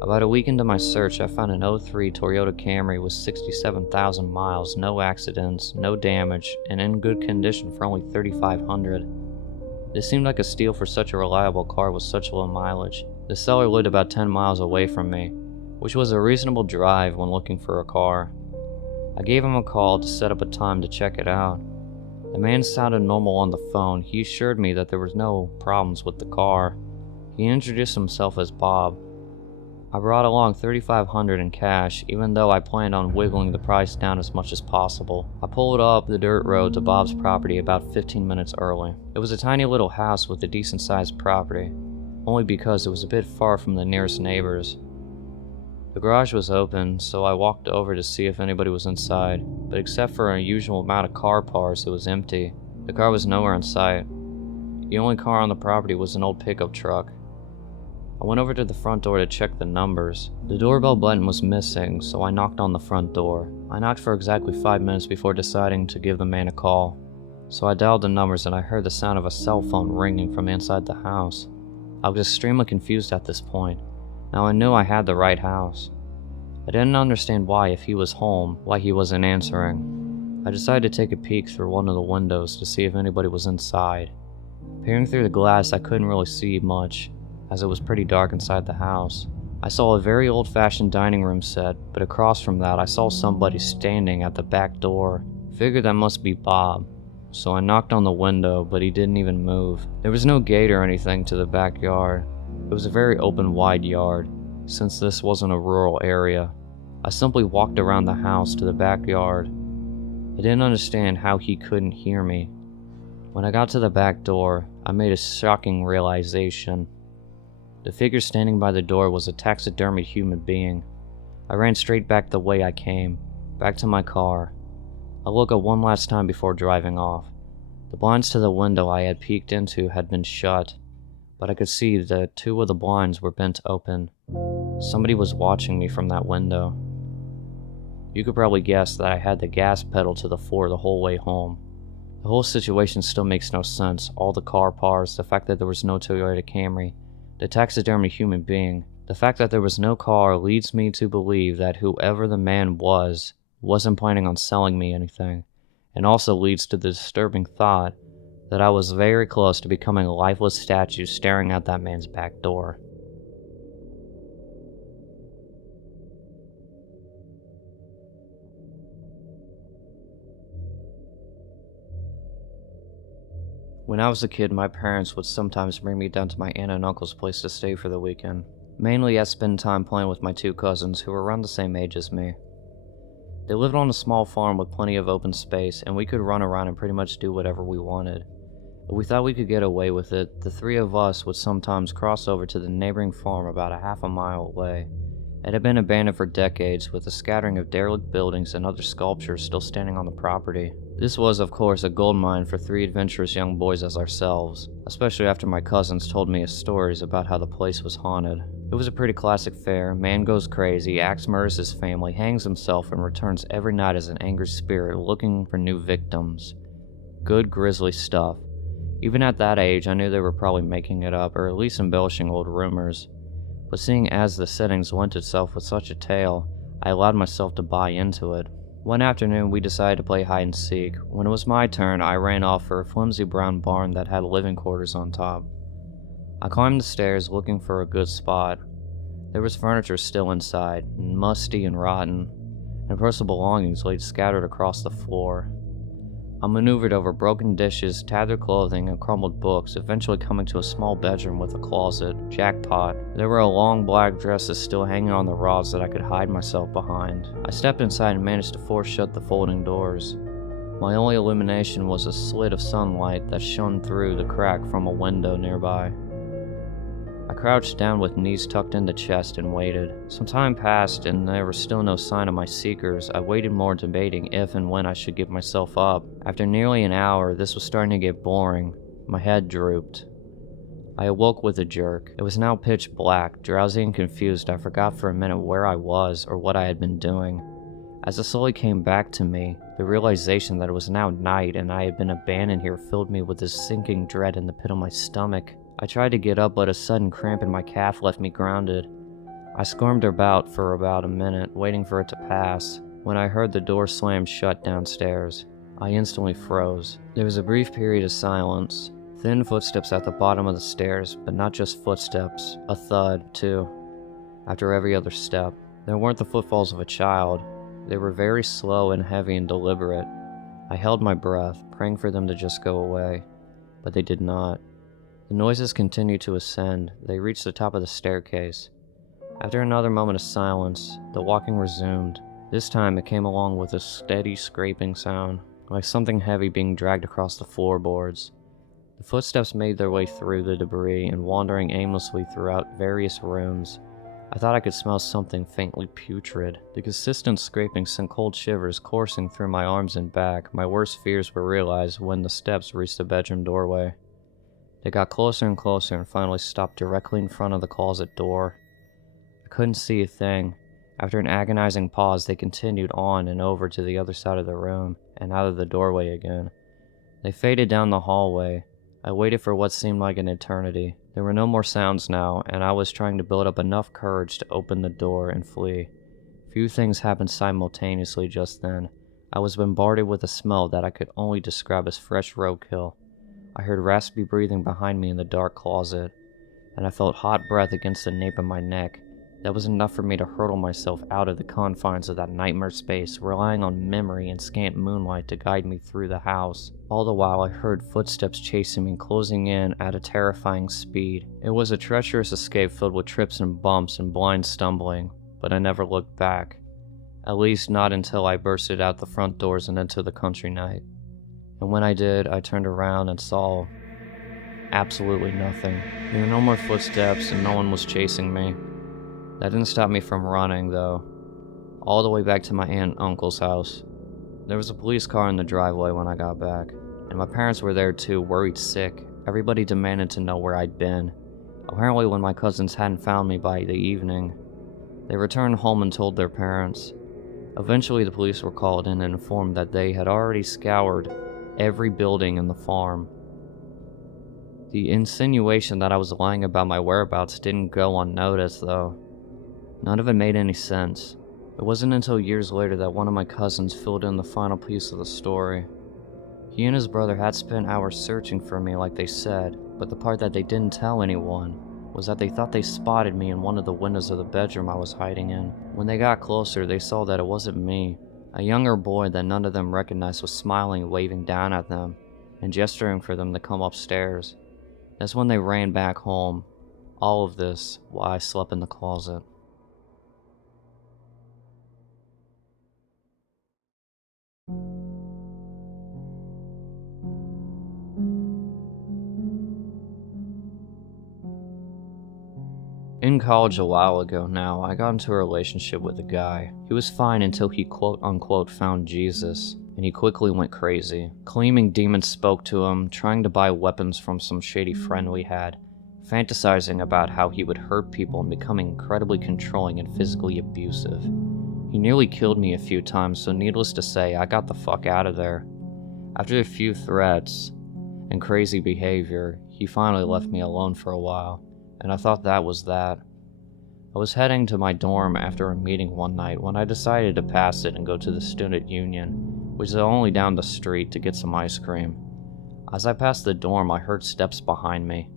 About a week into my search, I found an '03 Toyota Camry with 67,000 miles, no accidents, no damage, and in good condition for only $3,500. This seemed like a steal for such a reliable car with such low mileage. The seller lived about 10 miles away from me, which was a reasonable drive when looking for a car. I gave him a call to set up a time to check it out. The man sounded normal on the phone. He assured me that there was no problems with the car. He introduced himself as Bob. I brought along $3,500 in cash, even though I planned on wiggling the price down as much as possible. I pulled up the dirt road to Bob's property about 15 minutes early. It was a tiny little house with a decent sized property, only because it was a bit far from the nearest neighbors. The garage was open, so I walked over to see if anybody was inside, but except for an unusual amount of car parts, it was empty. The car was nowhere in sight. The only car on the property was an old pickup truck. I went over to the front door to check the numbers. The doorbell button was missing, so I knocked on the front door. I knocked for exactly 5 minutes before deciding to give the man a call. So I dialed the numbers and I heard the sound of a cell phone ringing from inside the house. I was extremely confused at this point. Now I knew I had the right house. I didn't understand why, if he was home, why he wasn't answering. I decided to take a peek through one of the windows to see if anybody was inside. Peering through the glass, I couldn't really see much, as it was pretty dark inside the house. I saw a very old-fashioned dining room set, but across from that I saw somebody standing at the back door. Figured that must be Bob, so I knocked on the window, but he didn't even move. There was no gate or anything to the backyard. It was a very open, wide yard, since this wasn't a rural area. I simply walked around the house to the backyard. I didn't understand how he couldn't hear me. When I got to the back door, I made a shocking realization. The figure standing by the door was a taxidermied human being. I ran straight back the way I came, back to my car. I looked up one last time before driving off. The blinds to the window I had peeked into had been shut, but I could see that 2 of the blinds were bent open. Somebody was watching me from that window. You could probably guess that I had the gas pedal to the floor the whole way home. The whole situation still makes no sense. All the car parts, the fact that there was no Toyota Camry, the taxidermy human being. The fact that there was no car leads me to believe that whoever the man wasn't planning on selling me anything, and also leads to the disturbing thought that I was very close to becoming a lifeless statue staring at that man's back door. When I was a kid, my parents would sometimes bring me down to my aunt and uncle's place to stay for the weekend. Mainly I spent time playing with my 2 cousins who were around the same age as me. They lived on a small farm with plenty of open space, and we could run around and pretty much do whatever we wanted. If we thought we could get away with it, the 3 of us would sometimes cross over to the neighboring farm about a half a mile away. It had been abandoned for decades, with a scattering of derelict buildings and other sculptures still standing on the property. This was, of course, a goldmine for 3 adventurous young boys as ourselves, especially after my cousins told me stories about how the place was haunted. It was a pretty classic fare. Man goes crazy, axe murders his family, hangs himself, and returns every night as an angry spirit looking for new victims. Good grisly stuff. Even at that age, I knew they were probably making it up, or at least embellishing old rumors. But seeing as the settings lent itself with such a tale, I allowed myself to buy into it. One afternoon, we decided to play hide and seek. When it was my turn, I ran off for a flimsy brown barn that had living quarters on top. I climbed the stairs looking for a good spot. There was furniture still inside, musty and rotten, and personal belongings laid scattered across the floor. I maneuvered over broken dishes, tattered clothing, and crumbled books, eventually coming to a small bedroom with a closet. Jackpot. There were long black dresses still hanging on the rods that I could hide myself behind. I stepped inside and managed to force shut the folding doors. My only illumination was a slit of sunlight that shone through the crack from a window nearby. I crouched down with knees tucked into chest and waited. Some time passed and there was still no sign of my seekers. I waited more, debating if and when I should give myself up. After nearly an hour, this was starting to get boring. My head drooped. I awoke with a jerk. It was now pitch black. Drowsy and confused, I forgot for a minute where I was or what I had been doing. As it slowly came back to me, the realization that it was now night and I had been abandoned here filled me with this sinking dread in the pit of my stomach. I tried to get up, but a sudden cramp in my calf left me grounded. I squirmed about for about a minute, waiting for it to pass, when I heard the door slam shut downstairs. I instantly froze. There was a brief period of silence. Thin footsteps at the bottom of the stairs, but not just footsteps, a thud, too, after every other step. There weren't the footfalls of a child. They were very slow and heavy and deliberate. I held my breath, praying for them to just go away, but they did not. The noises continued to ascend. They reached the top of the staircase. After another moment of silence, the walking resumed. This time it came along with a steady scraping sound, like something heavy being dragged across the floorboards. The footsteps made their way through the debris and wandering aimlessly throughout various rooms. I thought I could smell something faintly putrid. The consistent scraping sent cold shivers coursing through my arms and back. My worst fears were realized when the steps reached the bedroom doorway. They got closer and closer and finally stopped directly in front of the closet door. I couldn't see a thing. After an agonizing pause, they continued on and over to the other side of the room and out of the doorway again. They faded down the hallway. I waited for what seemed like an eternity. There were no more sounds now, and I was trying to build up enough courage to open the door and flee. Few things happened simultaneously just then. I was bombarded with a smell that I could only describe as fresh roadkill. I heard raspy breathing behind me in the dark closet, and I felt hot breath against the nape of my neck. That was enough for me to hurtle myself out of the confines of that nightmare space, relying on memory and scant moonlight to guide me through the house. All the while I heard footsteps chasing me, closing in at a terrifying speed. It was a treacherous escape filled with trips and bumps and blind stumbling, but I never looked back. At least not until I bursted out the front doors and into the country night. And when I did, I turned around and saw absolutely nothing. There were no more footsteps and no one was chasing me. That didn't stop me from running, though, all the way back to my aunt and uncle's house. There was a police car in the driveway when I got back, and my parents were there too, worried sick. Everybody demanded to know where I'd been. Apparently when my cousins hadn't found me by the evening, they returned home and told their parents. Eventually the police were called in and informed that they had already scoured every building in the farm. The insinuation that I was lying about my whereabouts didn't go unnoticed, though. None of it made any sense. It wasn't until years later that one of my cousins filled in the final piece of the story. He and his brother had spent hours searching for me like they said, but the part that they didn't tell anyone was that they thought they spotted me in one of the windows of the bedroom I was hiding in. When they got closer, they saw that it wasn't me. A younger boy that none of them recognized was smiling and waving down at them and gesturing for them to come upstairs. That's when they ran back home. All of this while I slept in the closet. In college a while ago now, I got into a relationship with a guy. He was fine until he quote-unquote found Jesus, and he quickly went crazy, claiming demons spoke to him, trying to buy weapons from some shady friend we had, fantasizing about how he would hurt people and becoming incredibly controlling and physically abusive. He nearly killed me a few times, so needless to say, I got the fuck out of there. After a few threats and crazy behavior, he finally left me alone for a while, and I thought that was that. I was heading to my dorm after a meeting one night when I decided to pass it and go to the student union, which is only down the street, to get some ice cream. As I passed the dorm, I heard steps behind me.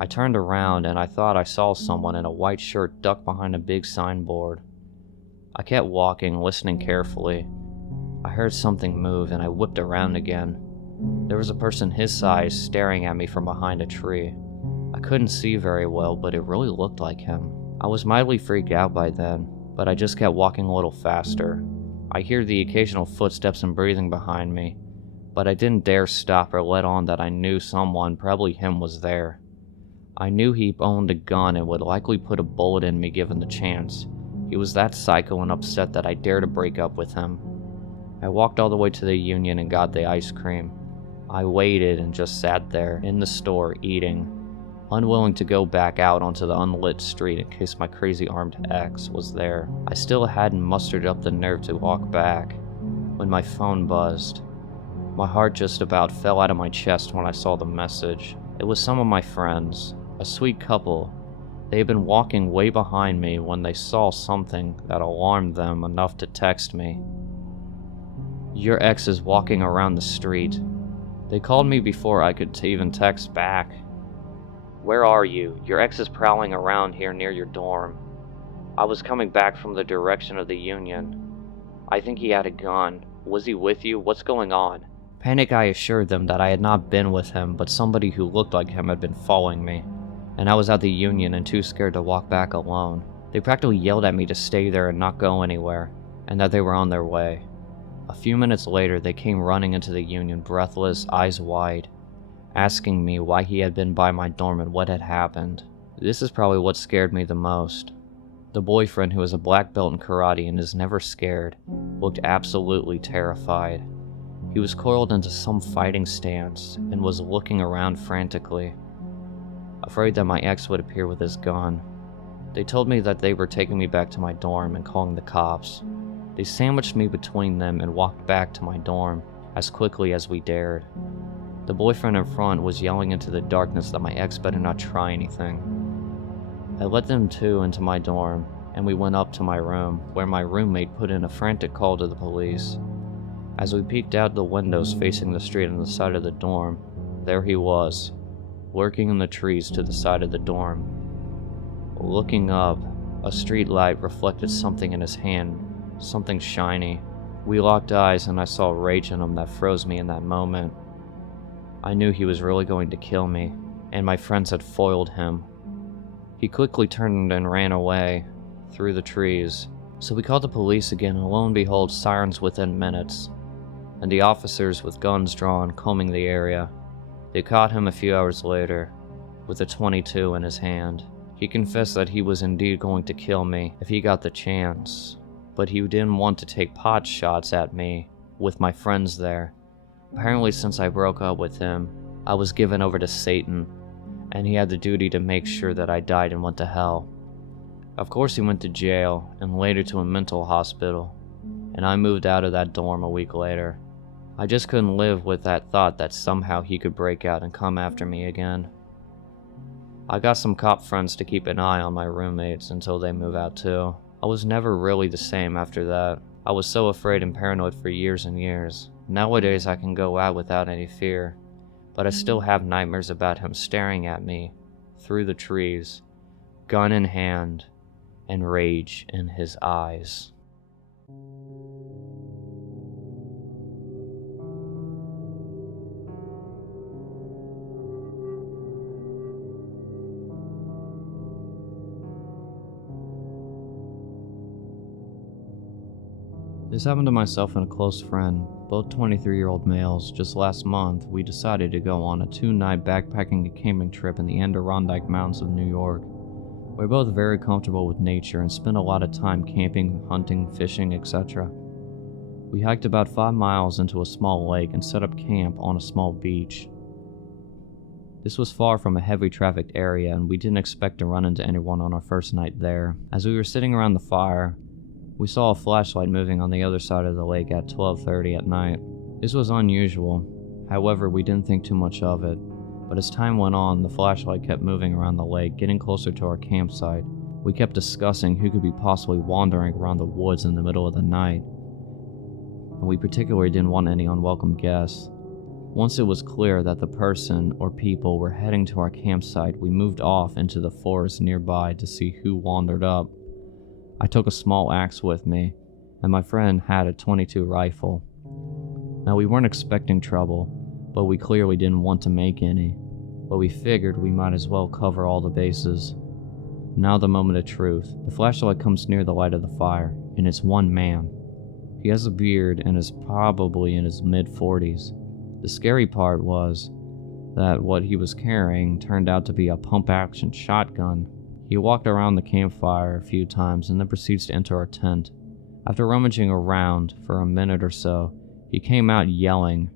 I turned around and I thought I saw someone in a white shirt duck behind a big signboard. I kept walking, listening carefully. I heard something move and I whipped around again. There was a person his size staring at me from behind a tree. I couldn't see very well, but it really looked like him. I was mildly freaked out by then, but I just kept walking a little faster. I hear the occasional footsteps and breathing behind me, but I didn't dare stop or let on that I knew someone, probably him, was there. I knew he owned a gun and would likely put a bullet in me given the chance. He was that psycho and upset that I dared to break up with him. I walked all the way to the union and got the ice cream. I waited and just sat there in the store eating. unwilling to go back out onto the unlit street in case my crazy armed ex was there. I still hadn't mustered up the nerve to walk back when my phone buzzed. My heart just about fell out of my chest when I saw the message. It was some of my friends, a sweet couple. They had been walking way behind me when they saw something that alarmed them enough to text me. "Your ex is walking around the street." They called me before I could even text back. "Where are you? Your ex is prowling around here near your dorm." I was coming back from the direction of the Union. "I think he had a gun. Was he with you? What's going on?" Panic, I assured them that I had not been with him, but somebody who looked like him had been following me, and I was at the Union and too scared to walk back alone. They practically yelled at me to stay there and not go anywhere, and that they were on their way. A few minutes later, they came running into the Union, breathless, eyes wide, asking me why he had been by my dorm and what had happened. This is probably what scared me the most. The boyfriend, who is a black belt in karate and is never scared, looked absolutely terrified. He was coiled into some fighting stance and was looking around frantically, afraid that my ex would appear with his gun. They told me that they were taking me back to my dorm and calling the cops. They sandwiched me between them and walked back to my dorm as quickly as we dared. The boyfriend in front was yelling into the darkness that my ex better not try anything. I let them two into my dorm, and we went up to my room, where my roommate put in a frantic call to the police. As we peeked out the windows facing the street on the side of the dorm, there he was, lurking in the trees to the side of the dorm. Looking up, a street light reflected something in his hand, something shiny. We locked eyes and I saw rage in him that froze me in that moment. I knew he was really going to kill me, and my friends had foiled him. He quickly turned and ran away, through the trees. So we called the police again, and lo and behold, sirens within minutes, and the officers with guns drawn combing the area. They caught him a few hours later, with a .22 in his hand. He confessed that he was indeed going to kill me if he got the chance, but he didn't want to take pot shots at me, with my friends there. Apparently, since I broke up with him, I was given over to Satan, and he had the duty to make sure that I died and went to hell. Of course, he went to jail, and later to a mental hospital, and I moved out of that dorm a week later. I just couldn't live with that thought that somehow he could break out and come after me again. I got some cop friends to keep an eye on my roommates until they move out too. I was never really the same after that. I was so afraid and paranoid for years and years. Nowadays I can go out without any fear, but I still have nightmares about him staring at me through the trees, gun in hand, and rage in his eyes. This happened to myself and a close friend, both 23-year-old males. Just last month, we decided to go on a 2-night backpacking and camping trip in the Adirondack Mountains of New York. We're both very comfortable with nature and spend a lot of time camping, hunting, fishing, etc. We hiked about 5 miles into a small lake and set up camp on a small beach. This was far from a heavy trafficked area, and we didn't expect to run into anyone on our first night there. As we were sitting around the fire, we saw a flashlight moving on the other side of the lake at 12:30 at night. This was unusual. However, we didn't think too much of it. But as time went on, the flashlight kept moving around the lake, getting closer to our campsite. We kept discussing who could be possibly wandering around the woods in the middle of the night, and we particularly didn't want any unwelcome guests. Once it was clear that the person or people were heading to our campsite, we moved off into the forest nearby to see who wandered up. I took a small axe with me, and my friend had a .22 rifle. Now, we weren't expecting trouble, but we clearly didn't want to make any. But we figured we might as well cover all the bases. Now the moment of truth. The flashlight comes near the light of the fire, and it's one man. He has a beard and is probably in his mid-40s. The scary part was that what he was carrying turned out to be a pump-action shotgun. He walked around the campfire a few times and then proceeds to enter our tent. After rummaging around for a minute or so, he came out yelling,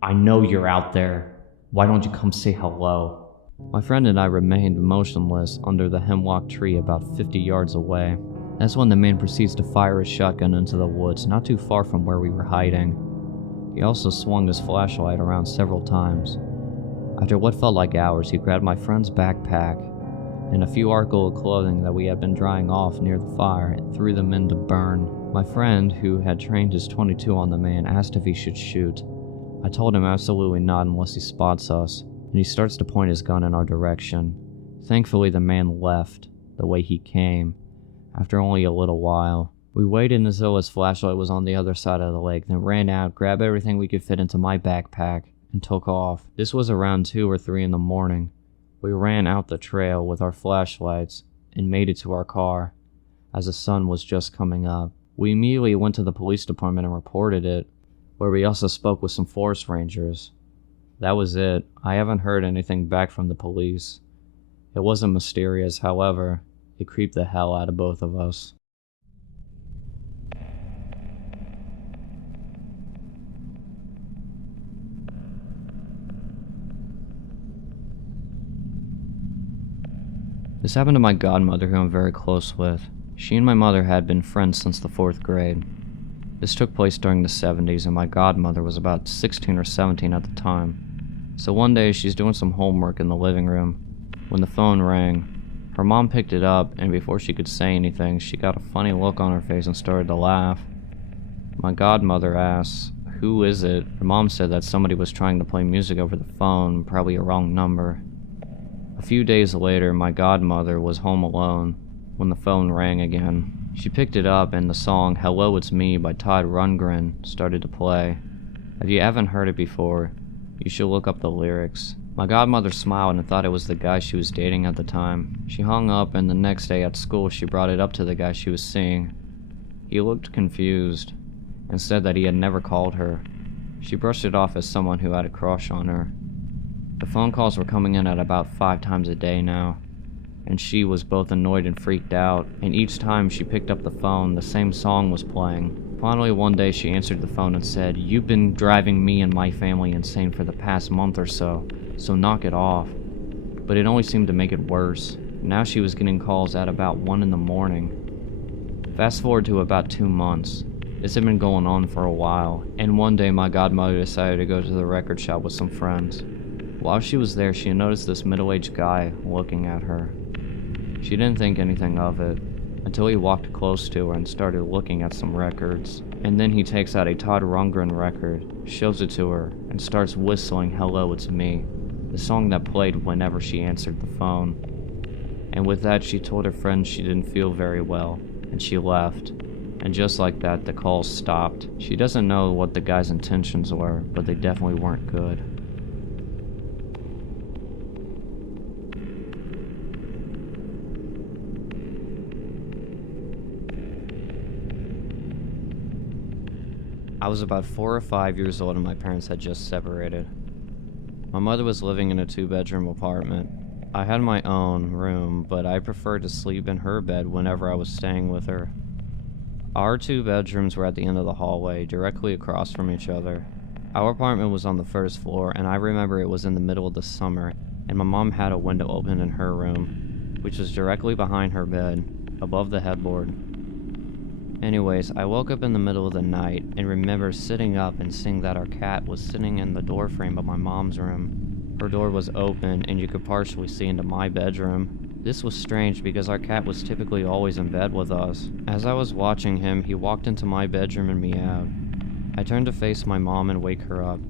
"I know you're out there. Why don't you come say hello?" My friend and I remained motionless under the hemlock tree about 50 yards away. That's when the man proceeds to fire his shotgun into the woods not too far from where we were hiding. He also swung his flashlight around several times. After what felt like hours, he grabbed my friend's backpack and a few articles of clothing that we had been drying off near the fire and threw them in to burn. My friend, who had trained his .22 on the man, asked if he should shoot. I told him absolutely not unless he spots us, and he starts to point his gun in our direction. Thankfully, the man left the way he came. After only a little while, we waited until his flashlight was on the other side of the lake, then ran out, grabbed everything we could fit into my backpack, and took off. This was around 2 or 3 in the morning. We ran out the trail with our flashlights and made it to our car as the sun was just coming up. We immediately went to the police department and reported it, where we also spoke with some forest rangers. That was it. I haven't heard anything back from the police. It wasn't mysterious, however, it creeped the hell out of both of us. This happened to my godmother, who I'm very close with. She and my mother had been friends since the 4th grade. This took place during the 70s, and my godmother was about 16 or 17 at the time. So one day, she's doing some homework in the living room when the phone rang. Her mom picked it up, and before she could say anything, she got a funny look on her face and started to laugh. My godmother asks, "Who is it?" Her mom said that somebody was trying to play music over the phone, probably a wrong number. A few days later, my godmother was home alone when the phone rang again. She picked it up and the song "Hello, It's Me" by Todd Rundgren started to play. If you haven't heard it before, you should look up the lyrics. My godmother smiled and thought it was the guy she was dating at the time. She hung up, and the next day at school she brought it up to the guy she was seeing. He looked confused and said that he had never called her. She brushed it off as someone who had a crush on her. The phone calls were coming in at about 5 times a day now, and she was both annoyed and freaked out, and each time she picked up the phone, the same song was playing. Finally, one day she answered the phone and said, "You've been driving me and my family insane for the past month or so knock it off." But it only seemed to make it worse. Now she was getting calls at about 1 in the morning. Fast forward to about 2 months. This had been going on for a while, and one day my godmother decided to go to the record shop with some friends. While she was there, she noticed this middle-aged guy looking at her. She didn't think anything of it until he walked close to her and started looking at some records. And then he takes out a Todd Rundgren record, shows it to her, and starts whistling "Hello, It's Me," the song that played whenever she answered the phone. And with that, she told her friend she didn't feel very well, and she left. And just like that, the calls stopped. She doesn't know what the guy's intentions were, but they definitely weren't good. I was about 4 or 5 years old and my parents had just separated. My mother was living in a 2-bedroom apartment. I had my own room, but I preferred to sleep in her bed whenever I was staying with her. Our 2 bedrooms were at the end of the hallway, directly across from each other. Our apartment was on the 1st floor, and I remember it was in the middle of the summer, and my mom had a window open in her room, which was directly behind her bed, above the headboard. Anyways, I woke up in the middle of the night and remember sitting up and seeing that our cat was sitting in the doorframe of my mom's room. Her door was open and you could partially see into my bedroom. This was strange because our cat was typically always in bed with us. As I was watching him, he walked into my bedroom and meowed. I turned to face my mom and wake her up.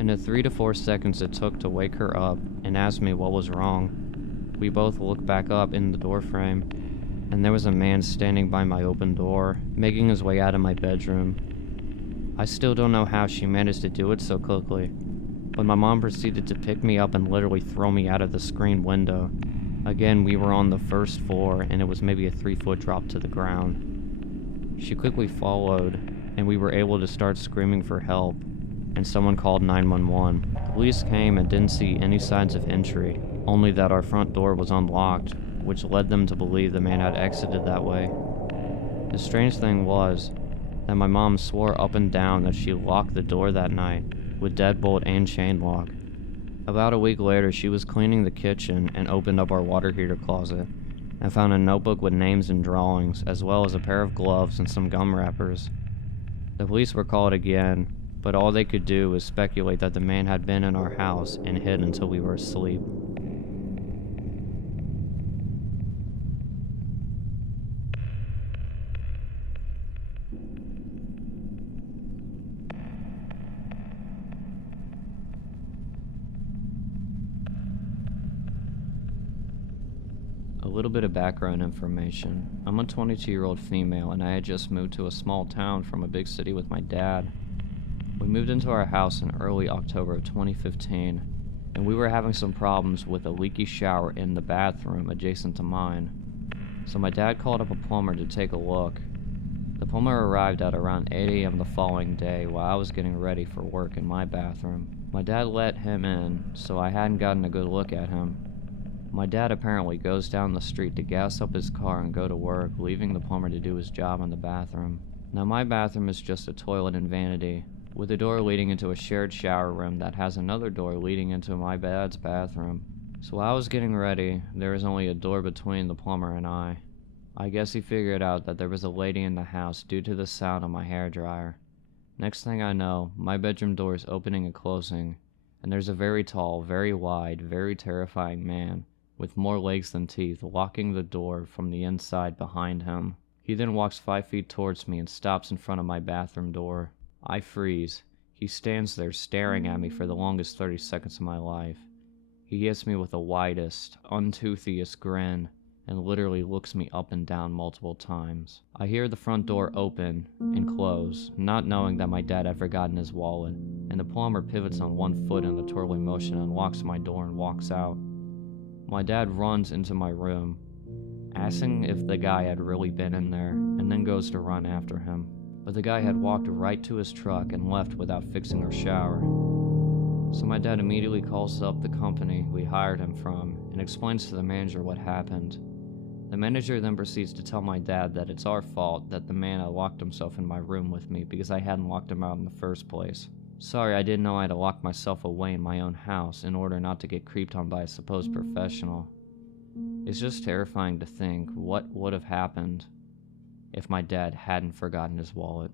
In the 3 to 4 seconds it took to wake her up and ask me what was wrong, we both looked back up in the doorframe, and there was a man standing by my open door, making his way out of my bedroom. I still don't know how she managed to do it so quickly, but my mom proceeded to pick me up and literally throw me out of the screen window. Again, we were on the 1st floor, and it was maybe a 3-foot drop to the ground. She quickly followed, and we were able to start screaming for help, and someone called 911. The police came and didn't see any signs of entry, only that our front door was unlocked, which led them to believe the man had exited that way. The strange thing was that my mom swore up and down that she locked the door that night with deadbolt and chain lock. About a week later, she was cleaning the kitchen and opened up our water heater closet and found a notebook with names and drawings, as well as a pair of gloves and some gum wrappers. The police were called again, but all they could do was speculate that the man had been in our house and hid until we were asleep. A little bit of background information. I'm a 22-year-old female and I had just moved to a small town from a big city with my dad. We moved into our house in early October of 2015, and we were having some problems with a leaky shower in the bathroom adjacent to mine. So my dad called up a plumber to take a look. The plumber arrived at around 8 a.m. the following day while I was getting ready for work in my bathroom. My dad let him in, so I hadn't gotten a good look at him. My dad apparently goes down the street to gas up his car and go to work, leaving the plumber to do his job in the bathroom. Now my bathroom is just a toilet and vanity, with a door leading into a shared shower room that has another door leading into my dad's bathroom. So while I was getting ready, there was only a door between the plumber and I. I guess he figured out that there was a lady in the house due to the sound of my hairdryer. Next thing I know, my bedroom door is opening and closing, and there's a very tall, very wide, very terrifying man with more legs than teeth, locking the door from the inside behind him. He then walks 5 feet towards me and stops in front of my bathroom door. I freeze. He stands there staring at me for the longest 30 seconds of my life. He hits me with the widest, untoothiest grin, and literally looks me up and down multiple times. I hear the front door open and close, not knowing that my dad had forgotten his wallet, and the plumber pivots on one foot in a twirling motion, unlocks my door, and walks out. My dad runs into my room, asking if the guy had really been in there, and then goes to run after him. But the guy had walked right to his truck and left without fixing our shower. So my dad immediately calls up the company we hired him from and explains to the manager what happened. The manager then proceeds to tell my dad that it's our fault that the man had locked himself in my room with me because I hadn't locked him out in the first place. Sorry, I didn't know I had to lock myself away in my own house in order not to get creeped on by a supposed professional. It's just terrifying to think what would have happened if my dad hadn't forgotten his wallet.